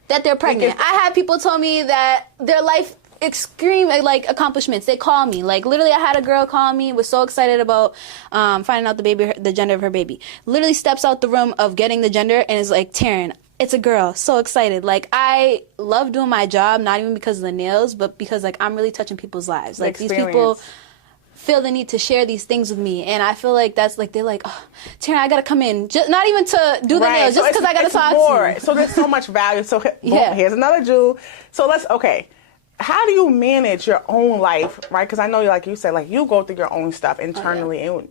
that they're pregnant. I have people tell me that their life extreme accomplishments. They call me. Like, literally, I had a girl call me, was so excited about finding out the gender of her baby. Literally steps out the room of getting the gender and is like, Taryn, it's a girl. So excited. Like, I love doing my job, not even because of the nails, but because, like, I'm really touching people's lives. Like, these people feel the need to share these things with me. And I feel like that's like, they're like, oh, Taryn, I gotta come in, just not even to do the nails, just because I gotta talk to you. So there's so much value. So here's another Jew. So how do you manage your own life, right? Because I know, like you said, like you go through your own stuff internally, and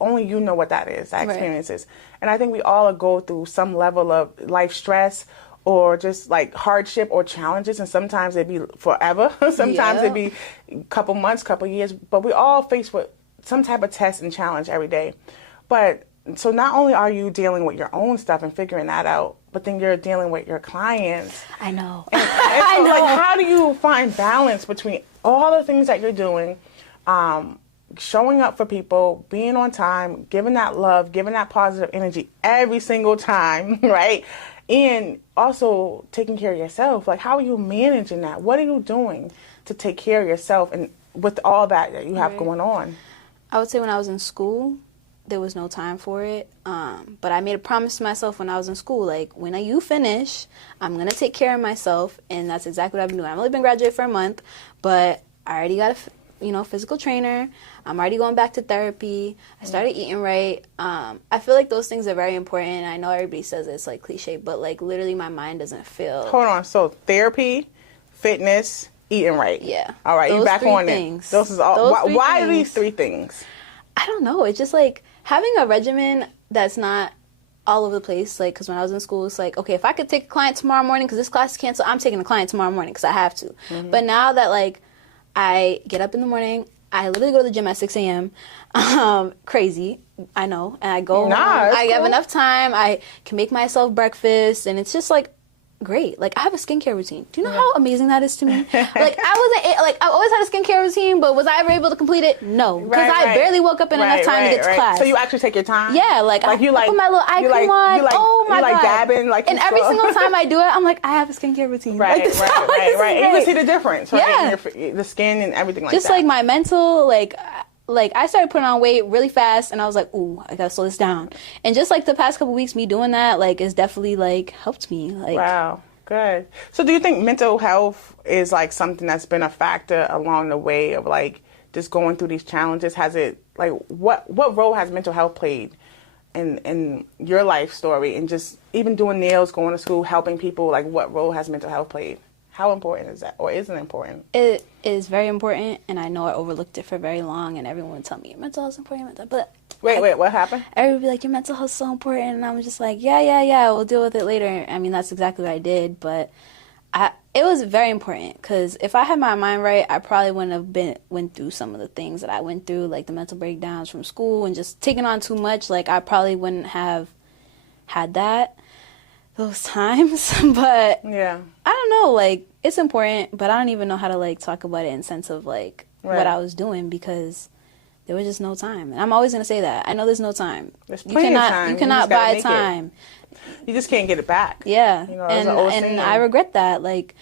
only you know what that is, that experience is. And I think we all go through some level of life stress or just like hardship or challenges, and sometimes it'd be forever. Sometimes it'd be a couple months, couple years, but we all face with some type of test and challenge every day. But so not only are you dealing with your own stuff and figuring that out, but then you're dealing with your clients. I know. And so, I know. like, how do you find balance between all the things that you're doing, showing up for people, being on time, giving that love, giving that positive energy every single time, right? And also taking care of yourself. Like, how are you managing that? What are you doing to take care of yourself and with all that you have going on? I would say when I was in school, there was no time for it. But I made a promise to myself when I was in school, like, when you finish, I'm going to take care of myself. And that's exactly what I've been doing. I've only been graduated for a month, but I already got a physical trainer. I'm already going back to therapy. I started eating right. I feel like those things are very important. I know everybody says it's like cliche, but like literally my mind doesn't feel. Hold on. So therapy, fitness, eating right. Yeah. All right. You back on things. it. Those is all. Why are these three things? I don't know. It's just like having a regimen that's not all over the place. Like, because when I was in school, it's like, okay, if I could take a client tomorrow morning because this class is canceled, I'm taking a client tomorrow morning because I have to. Mm-hmm. But now that like I get up in the morning, I literally go to the gym at 6 a.m. Crazy, I know. And I go home. I have enough time. I can make myself breakfast. And it's just like great. Like, I have a skincare routine. Do you know how amazing that is to me? Like, I always had a skincare routine, but was I ever able to complete it? No. Because I barely woke up in enough time to get to class. So you actually take your time? Yeah. Like I put my little eye cream on. Oh my God. You like dabbing? Like, and every single time I do it, I'm like, I have a skincare routine. Right. And you can see the difference, right? Yeah. The skin and everything like that. Just like my mental, like I started putting on weight really fast, and I was like, ooh, I gotta slow this down. And just like the past couple weeks, me doing that, like, is definitely like helped me. Like, wow. Good. So do you think mental health is like something that's been a factor along the way of like just going through these challenges? Has it, like, what role has mental health played in your life story, and just even doing nails, going to school, helping people? Like, what role has mental health played? How important is that, or isn't it important? It is very important, and I know I overlooked it for very long, and everyone would tell me, your mental health is important, but... Wait, what happened? Everyone would be like, your mental health is so important, and I'm just like, yeah, we'll deal with it later. I mean, that's exactly what I did, but it was very important, because if I had my mind right, I probably wouldn't have went through some of the things that I went through, like the mental breakdowns from school, and just taking on too much. Like, I probably wouldn't have had those times, but I don't know, like, it's important, but I don't even know how to, like, talk about it in sense of, like, what I was doing, because there was just no time. And I'm always going to say that. I know there's no time. There's plenty of time. You cannot buy time. You just can't get it back. Yeah. You know, and I regret that. Like,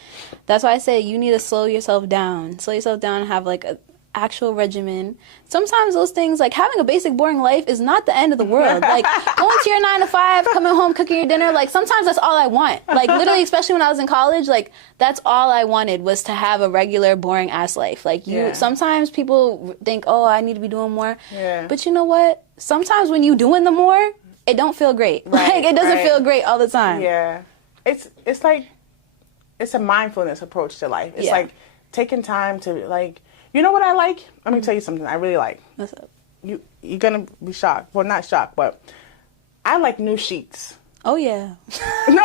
that's why I say you need to slow yourself down. Slow yourself down and have, like, a actual regimen. Sometimes those things, like having a basic boring life, is not the end of the world. Like going to your 9 to 5, coming home, cooking your dinner, like sometimes that's all I want. Like literally, especially when I was in college, like that's all I wanted, was to have a regular boring ass life. Like sometimes people think, oh, I need to be doing more. But you know what? Sometimes when you doing the more, it don't feel great. Like it doesn't feel great all the time. It's like, it's a mindfulness approach to life. It's like taking time to, like, you know what I like? Let me tell you something I really like. What's up? You're going to be shocked. Well, not shocked, but I like new sheets. Oh, yeah. No.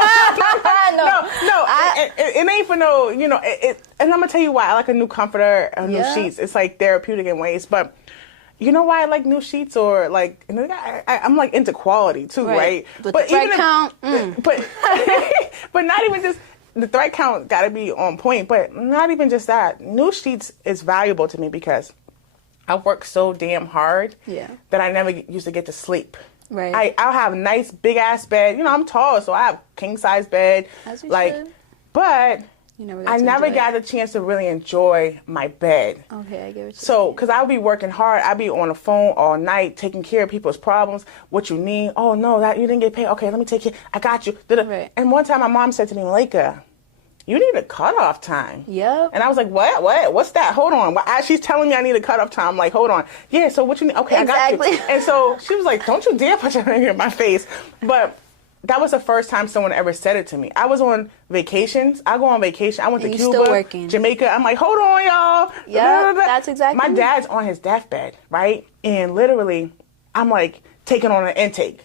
It ain't for no, you know, and I'm going to tell you why. I like a new comforter, new sheets. It's like therapeutic in ways. But you know why I like new sheets? Or like, I'm like into quality too, right? But the thread count. But not even just... The thread count got to be on point, but not even just that. New sheets is valuable to me because I work so damn hard that I never used to get to sleep. Right. I'll have a nice big ass bed. You know, I'm tall, so I have king size bed. As you should. But I never got the chance to really enjoy my bed. Okay, I get what you're saying. Because I'll be working hard. I'll be on the phone all night taking care of people's problems, what you need. Oh, no, that you didn't get paid. Okay, let me take care. I got you. And one time my mom said to me, Malaka, you need a cutoff time. Yep. And I was like, what's that? Hold on. She's telling me I need a cutoff time. I'm like, hold on. Yeah, so what you need? Okay, exactly. I got you. And so she was like, don't you dare put your finger in my face. But that was the first time someone ever said it to me. I was on vacations. I go on vacation. I went to Cuba, still working. Jamaica. I'm like, hold on, y'all. Yeah, that's exactly my dad's on his deathbed, right? And literally, I'm like taking on an intake.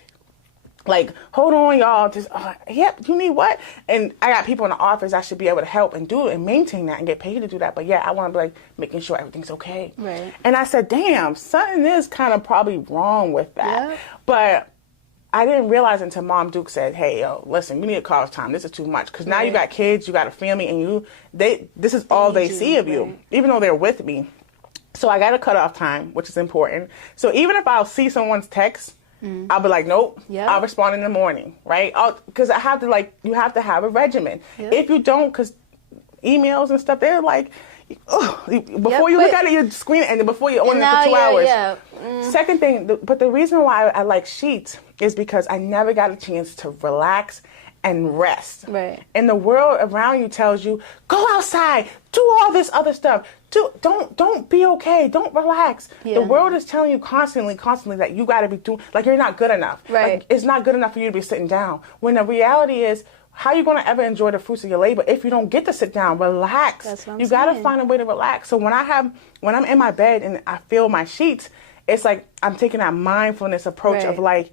Like, hold on, y'all. Just, yep, you need what? And I got people in the office I should be able to help and do it and maintain that and get paid to do that. But yeah, I want to be like making sure everything's okay. Right. And I said, damn, something is kind of probably wrong with that. Yep. But I didn't realize until Mom Duke said, hey, yo, listen, you need a college time. This is too much. Because now you got kids, you got a family, and this is all they see of you, even though they're with me. So I got a cutoff time, which is important. So even if I'll see someone's text, I'll be like, nope, I'll respond in the morning, right? Because I have to, you have to have a regimen. Yep. If you don't, because emails and stuff, they're like, before you look at it, you screen it, and before you own it for 2 hours. Second thing, but the reason why I like sheets is because I never got a chance to relax and rest. Right. And the world around you tells you, go outside, do all this other stuff. Don't be okay. Don't relax. Yeah. The world is telling you constantly that you got to be doing, like you're not good enough. Right. Like, it's not good enough for you to be sitting down. When the reality is, how are you going to ever enjoy the fruits of your labor if you don't get to sit down, relax? That's what I'm you saying. got to find a way to relax. So when I'm in my bed and I feel my sheets, it's like I'm taking that mindfulness approach of like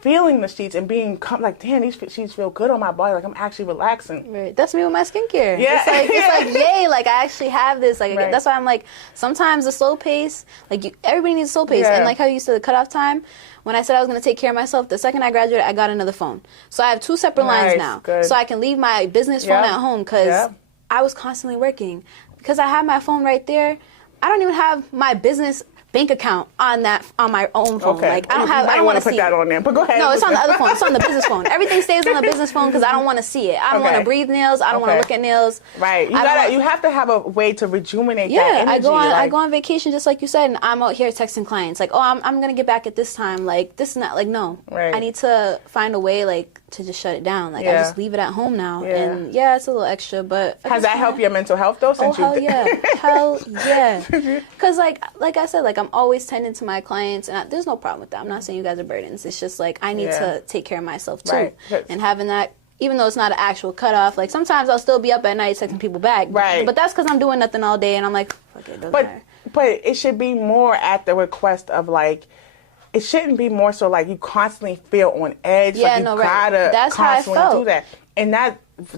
feeling the sheets and being like, damn, these sheets feel good on my body. Like I'm actually relaxing. Right. That's me with my skincare. Yeah. It's like, yay, like I actually have this. Like that's why I'm like, sometimes the slow pace, like everybody needs a slow pace. And like how you said the cutoff time, when I said I was going to take care of myself, the second I graduated, I got another phone. So I have 2 separate lines now. Good. So I can leave my business phone at home because I was constantly working. Because I have my phone right there, I don't even have my business bank account on my own phone. Okay. Like I don't want to put that on there. But go ahead. No, it's on the other phone. It's on the business phone. Everything stays on the business phone because I don't want to see it. I don't want to breathe nails. I don't want to look at nails. Right. You have to have a way to rejuvenate that energy. I go on vacation just like you said, and I'm out here texting clients like, oh, I'm gonna get back at this time. Like this and that. Like no, I need to find a way like to just shut it down. Like I just leave it at home now, and it's a little extra. But has that helped your mental health though? Hell yeah. Because like I said, like I'm always tending to my clients, and there's no problem with that. I'm not saying you guys are burdens. It's just like I need to take care of myself too, and having that. Even though it's not an actual cutoff, like sometimes I'll still be up at night texting people back. Right. But that's because I'm doing nothing all day, and I'm like, fuck it, doesn't matter. But it should be more at the request of like, it shouldn't be more so like you constantly feel on edge. Yeah, like you gotta That's constantly how I felt. do that. And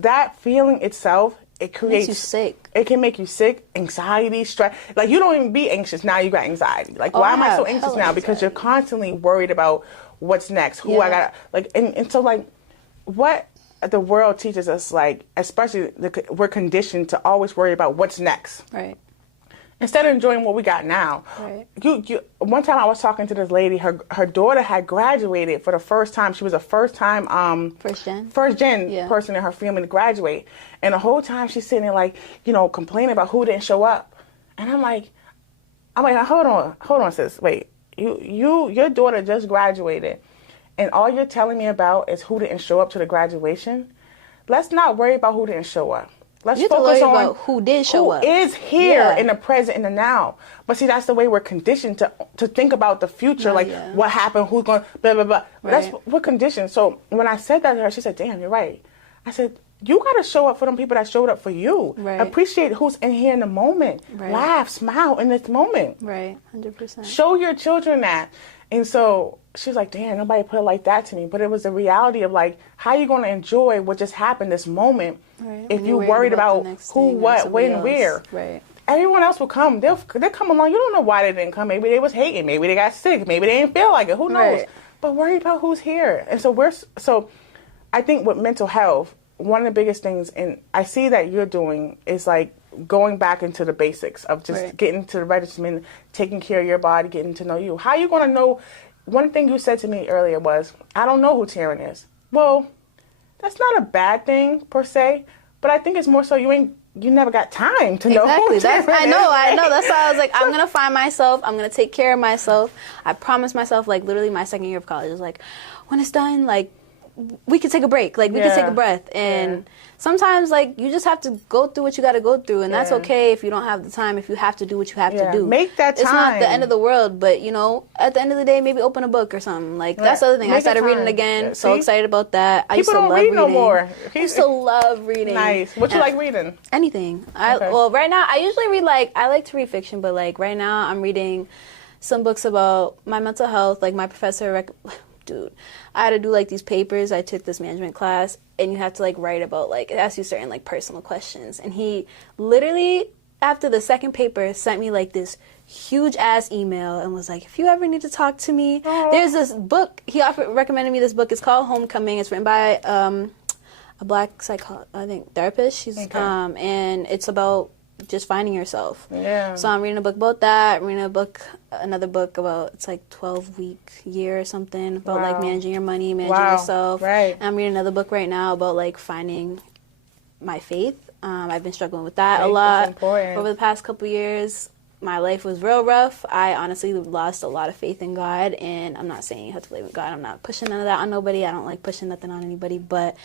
that feeling itself, it creates. Makes you sick. It can make you sick, anxiety, stress. Like you don't even be anxious now. You got anxiety. Like why am I so anxious now? Because you're constantly worried about what's next. Who I got like, and so like what the world teaches us, like especially we're conditioned to always worry about what's next. Right. Instead of enjoying what we got now. Right. One time I was talking to this lady, her daughter had graduated for the first time. She was a first gen person in her family to graduate. And the whole time she's sitting there like, complaining about who didn't show up. And I'm like, hold on, sis. Wait, your daughter just graduated. And all you're telling me about is who didn't show up to the graduation. Let's not worry about who didn't show up. Let's focus on about who did show up. Who is here in the present, in the now. But see, that's the way we're conditioned to think about the future, what happened, who's going, blah, blah, blah. Right. We're conditioned. So when I said that to her, she said, damn, you're right. I said, you got to show up for them people that showed up for you. Right. Appreciate who's in here in the moment. Right. Laugh, smile in this moment. Right, 100%. Show your children that. And so she was like, damn, nobody put it like that to me. But it was the reality of like, how are you going to enjoy what just happened this moment if you're worried about who, what, when, where? Right. Everyone else will come. They'll come along. You don't know why they didn't come. Maybe they was hating. Maybe they got sick. Maybe they didn't feel like it. Who knows? Right. But worry about who's here. And so I think with mental health, one of the biggest things, and I see that you're doing, is like going back into the basics of just getting to the regimen, taking care of your body, getting to know you. How are you going to know? One thing you said to me earlier was, I don't know who Taryn is. Well, that's not a bad thing per se, but I think it's more so you never got time to know who Taryn is. I know. That's why I was like, I'm going to find myself. I'm going to take care of myself. I promised myself, like literally my second year of college is like, when it's done, like, we could take a break. Like, we could take a breath. And sometimes, like, you just have to go through what you got to go through. And that's okay if you don't have the time, if you have to do what you have to do. Make that time. It's not the end of the world, but, you know, at the end of the day, maybe open a book or something. Like, that's the other thing. I started reading again. So excited about that. I used to love reading. People don't read no more. I used to love reading. Nice. What you like reading? Anything. Well, right now, I usually read, like, I like to read fiction, but, like, right now, I'm reading some books about my mental health. Like, my professor dude, I had to do, like, these papers. I took this management class, and you have to, like, write about, like, it asks you certain, like, personal questions. And he literally, after the second paper, sent me, like, this huge-ass email and was like, if you ever need to talk to me, there's this book. He recommended me this book. It's called Homecoming. It's written by a black therapist. She's and it's about just finding yourself. Yeah. So I'm reading a book about that. I'm reading another book about, it's like 12-week year or something about like managing your money, managing yourself. Right. And I'm reading another book right now about like finding my faith. I've been struggling with that a lot over the past couple years. My life was real rough. I honestly lost a lot of faith in God, and I'm not saying you have to believe in God. I'm not pushing none of that on nobody. I don't like pushing nothing on anybody, but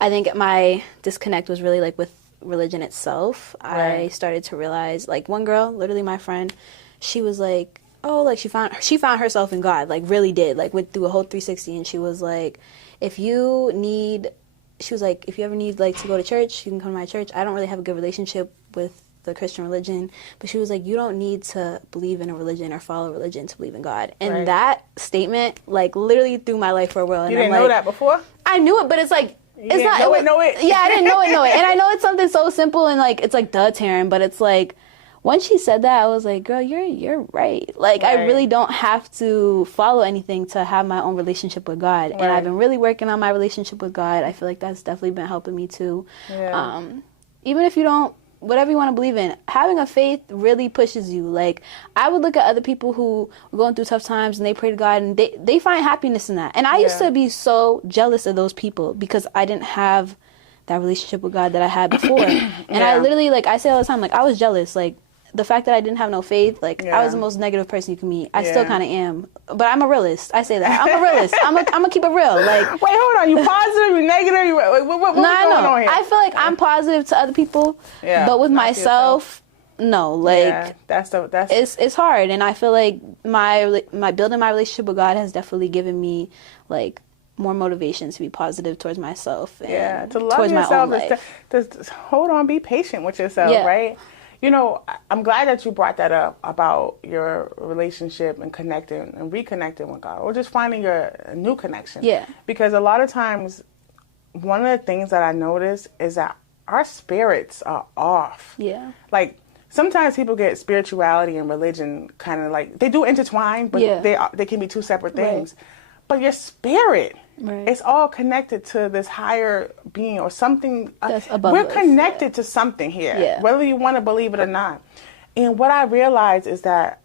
I think my disconnect was really like with religion itself. Right. I started to realize, like, one girl, literally my friend, she was like, oh, like she found herself in God, like really did, like went through a whole 360, and she was like, if you ever need like to go to church, you can come to my church. I don't really have a good relationship with the Christian religion, but she was like, you don't need to believe in a religion or follow religion to believe in God. And that statement, like, literally threw my life for a whirl. You didn't know that before? I knew it, but it's like, it's not know it. Yeah, I didn't know it. And I know it's something so simple and like it's like Taryn, but it's like once she said that, I was like, girl, you're right. Like I really don't have to follow anything to have my own relationship with God. Right. And I've been really working on my relationship with God. I feel like that's definitely been helping me too. Yeah. Even if you don't, whatever you want to believe in, having a faith really pushes you. Like, I would look at other people who were going through tough times and they pray to God and they find happiness in that. And I used to be so jealous of those people because I didn't have that relationship with God that I had before. And I literally, like, I say all the time, like, I was jealous. Like, the fact that I didn't have no faith, like, I was the most negative person you can meet. I still kind of am. But I'm a realist. I say that. I'm a realist. I'm gonna keep it real. Like, wait, hold on. You positive? You negative? What's going on here? I feel like I'm positive to other people, but with myself, no. Like, it's hard, and I feel like my building my relationship with God has definitely given me like more motivation to be positive towards myself. And to love towards yourself. My own life. To hold on, be patient with yourself, right? You know, I'm glad that you brought that up about your relationship and connecting and reconnecting with God, or just finding a new connection. Yeah. Because a lot of times, one of the things that I notice is that our spirits are off. Yeah. Like, sometimes people get spirituality and religion kind of like, they do intertwine, but they can be two separate things. Right. But your spirit, it's all connected to this higher being or something. That's above We're connected to something here, whether you want to believe it or not. And what I realize is that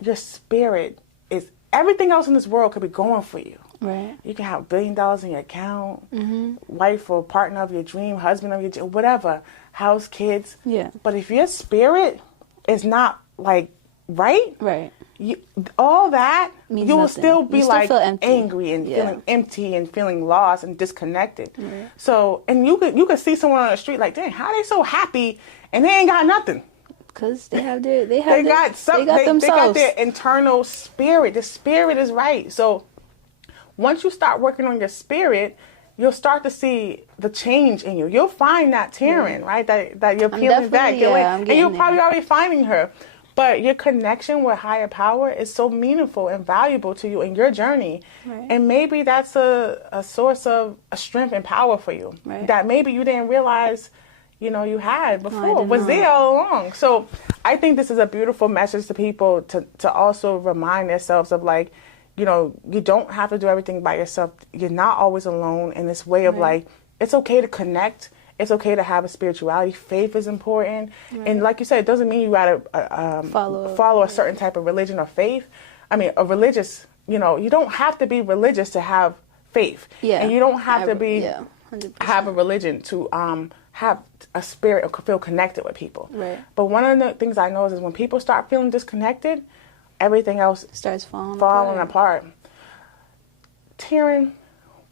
your spirit is, everything else in this world could be going for you. Right. You can have $1 billion in your account, wife or partner of your dream, husband of your dream, whatever, house, kids. Yeah. But if your spirit is not like right, all that means you will still be like angry and feeling empty and feeling lost and disconnected. Right. So, and you could see someone on the street like, dang, how are they so happy and they ain't got nothing? Because they got their internal spirit. The spirit is right. So once you start working on your spirit, you'll start to see the change in you. You'll find that Taryn, right? That you're peeling back. And you're probably already finding her. But your connection with higher power is so meaningful and valuable to you in your journey. Right. And maybe that's a source of a strength and power for you that maybe you didn't realize, you had before, was there all along. So I think this is a beautiful message to people to also remind themselves of, like, you don't have to do everything by yourself. You're not always alone in this way of like, it's okay to connect. It's okay to have a spirituality. Faith is important. Right. And like you said, it doesn't mean you got to follow a certain type of religion or faith. I mean, a religious, you don't have to be religious to have faith. Yeah. And you don't have to have a religion to have a spirit or feel connected with people. Right. But one of the things I know is when people start feeling disconnected, everything else starts falling apart. Taryn,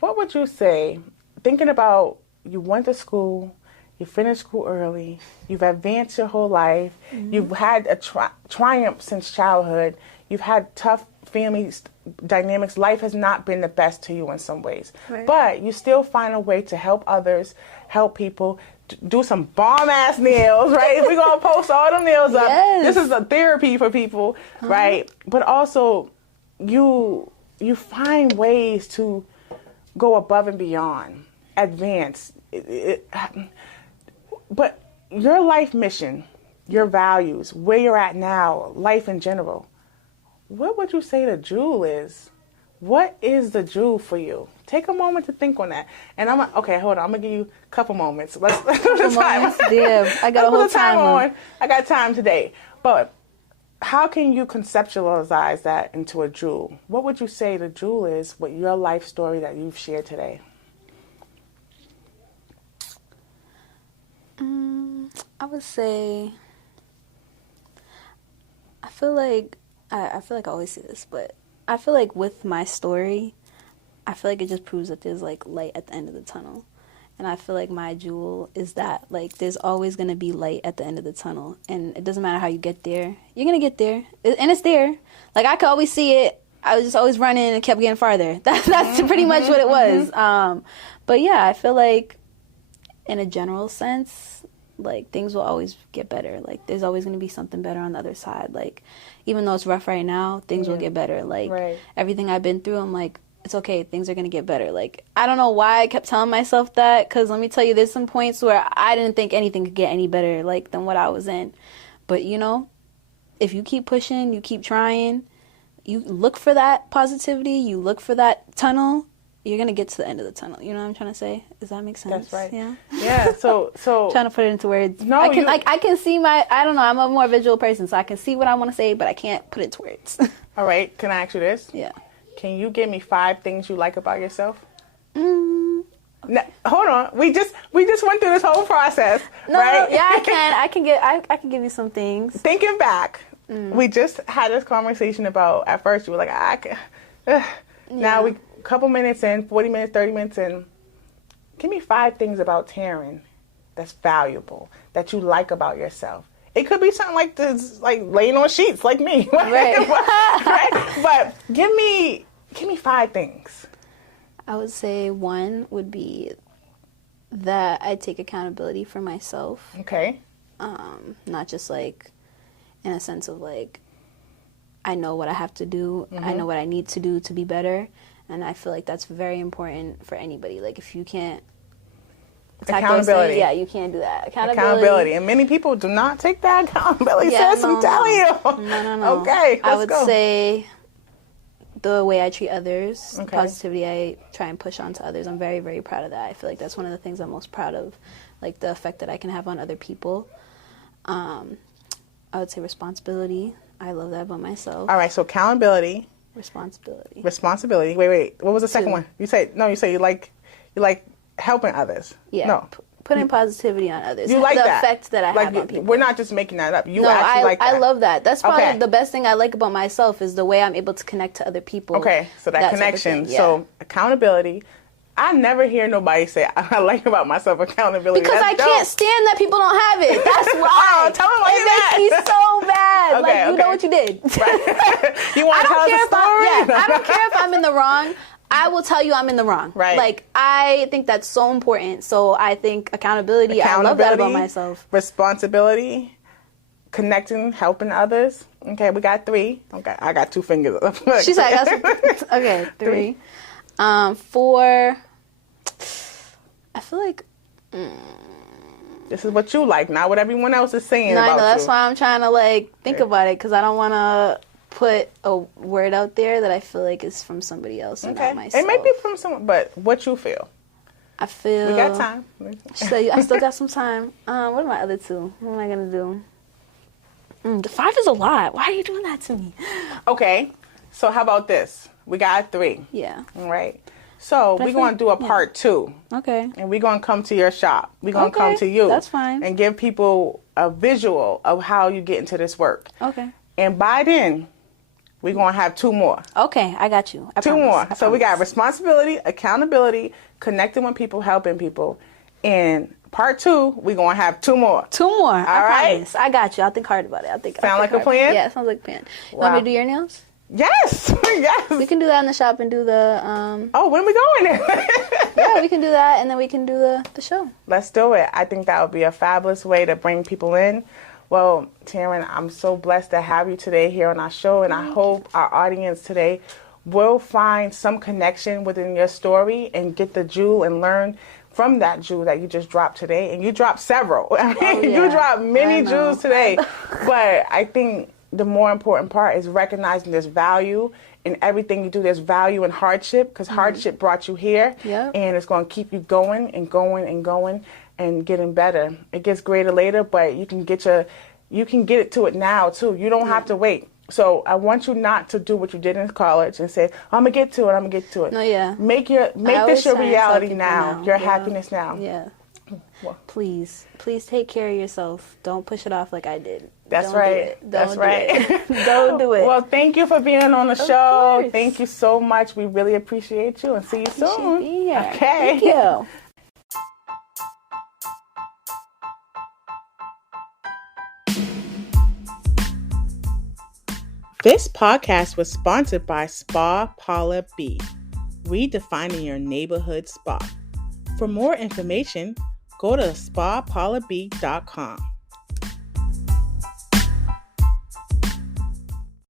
what would you say, thinking about you went to school, you finished school early, you've advanced your whole life, you've had a triumph since childhood, you've had tough family dynamics, life has not been the best to you in some ways. Right. But you still find a way to help others, help people, do some bomb-ass nails, right? We're going to post all them nails up. Yes. This is a therapy for people, right? But also, you find ways to go above and beyond, advance. But your life mission, your values, where you're at now, life in general, what would you say the jewel is? What is the jewel for you? Take a moment to think on that. And okay, hold on. I'm going to give you a couple moments. Let's put the time. Damn, I got a whole time on. I got time today. But how can you conceptualize that into a jewel? What would you say the jewel is with your life story that you've shared today? I would say, I feel like I always say this, but I feel like with my story, I feel like it just proves that there's like light at the end of the tunnel. And I feel like my jewel is that like there's always going to be light at the end of the tunnel. And it doesn't matter how you get there. You're going to get there. And it's there. Like I could always see it. I was just always running and kept getting farther. That's pretty much what it was. But yeah, I feel like in a general sense, like things will always get better. Like there's always going to be something better on the other side. Like even though it's rough right now, things will get better. Like everything I've been through, I'm like, it's okay. Things are going to get better. Like, I don't know why I kept telling myself that. Because let me tell you, there's some points where I didn't think anything could get any better, like, than what I was in. But, you know, if you keep pushing, you keep trying, you look for that positivity, you look for that tunnel, you're going to get to the end of the tunnel. You know what I'm trying to say? Does that make sense? That's right. Yeah. Yeah. So trying to put it into words. No, I can see I don't know, I'm a more visual person, so I can see what I want to say, but I can't put it to words. All right. Can I ask you this? Yeah. Can you give me 5 things you like about yourself? Now, hold on. We just went through this whole process, right? Yeah, I can give you some things. Thinking back, we just had this conversation about, at first you were like, I can. Now we a couple minutes in, 40 minutes, 30 minutes in. Give me 5 things about Taryn that's valuable, that you like about yourself. It could be something like this, like laying on sheets, like me. Right. Right? But give me 5 things. I would say 1 would be that I take accountability for myself. Okay. Not just like in a sense of like I know what I have to do. I know what I need to do to be better. And I feel like that's very important for anybody. Like if you can't accountability. Yeah, you can't do that. Accountability. And many people do not take that accountability, sis. I'm telling you. No. Okay, I would say the way I treat others, Okay. positivity I try and push onto others. I'm very, very proud of that. I feel like that's one of the things I'm most proud of, like the effect that I can have on other people. I would say responsibility. I love that about myself. All right, so accountability. Responsibility. Wait. What was the second 2. one? You say you like helping others. Yeah. No. Putting positivity on others. You like the that. effect that I have on people. We're not just making that up. You actually like that. I love that. That's probably the best thing I like about myself is the way I'm able to connect to other people. Okay, so that connection. Yeah. So accountability. I never hear nobody say I like about myself accountability. Because I can't stand that people don't have it. That's why. Tell them why you're mad. It makes me so bad. Okay, like you know what you did. Right. You want to tell us a story? I don't care if I'm in the wrong. I will tell you I'm in the wrong. Right. Like, I think that's so important. So I think accountability, I love that about myself. Responsibility, connecting, helping others. Okay, we got 3. Okay, I got 2 fingers up. She's like, okay, 3. 4, I feel like... This is what you like, not what everyone else is saying about you. I know, that's why I'm trying to, like, think about it, because I don't want to put a word out there that I feel like is from somebody else and not myself. It may be from someone, but what you feel. I feel... We got time. So I still got some time. What are my other 2? What am I going to do? 5 is a lot. Why are you doing that to me? Okay, so how about this? We got 3. Yeah. All right. So we're going to do a part 2. Okay. And we're going to come to your shop. We're going to come to you. That's fine. And give people a visual of how you get into this work. Okay. And by then, we're going to have 2 more. Okay, I got you. I 2 promise. more. I So we got promise. responsibility, accountability, connecting with people, helping people. And part 2, we're going to have 2 more. 2 more. I right. promise. I got you. I'll think hard about it. Sound like a plan? Yeah, it sounds like a plan. You Wow. want me to do your nails? Yes. Yes. We can do that in the shop and do the Oh, when are we going? yeah, we can do that and then we can do the show. Let's do it. I think that would be a fabulous way to bring people in. Well, Taryn, I'm so blessed to have you today here on our show, and I hope our audience today will find some connection within your story and get the jewel and learn from that jewel that you just dropped today. And you dropped several. I mean, you dropped many jewels today. But I think the more important part is recognizing there's value in everything you do. There's value in hardship, because hardship brought you here, and it's going to keep you going and going and going and getting better. It gets greater later, but you can get it to it now too. You don't have to wait. So I want you not to do what you did in college and say, I'm gonna get to it. I'm gonna get to it. No, yeah. Make this your reality now. Your Yeah. happiness now. Yeah. Well, Please take care of yourself. Don't push it off like I did. That's Don't right. Do it. That's Don't right. Do it. Don't do it. Well, thank you for being on the show. course. Thank you so much. We really appreciate you, and see you soon. Be here. Okay. Thank you. This podcast was sponsored by Spa Paula B, redefining your neighborhood spa. For more information, go to spapaulab.com.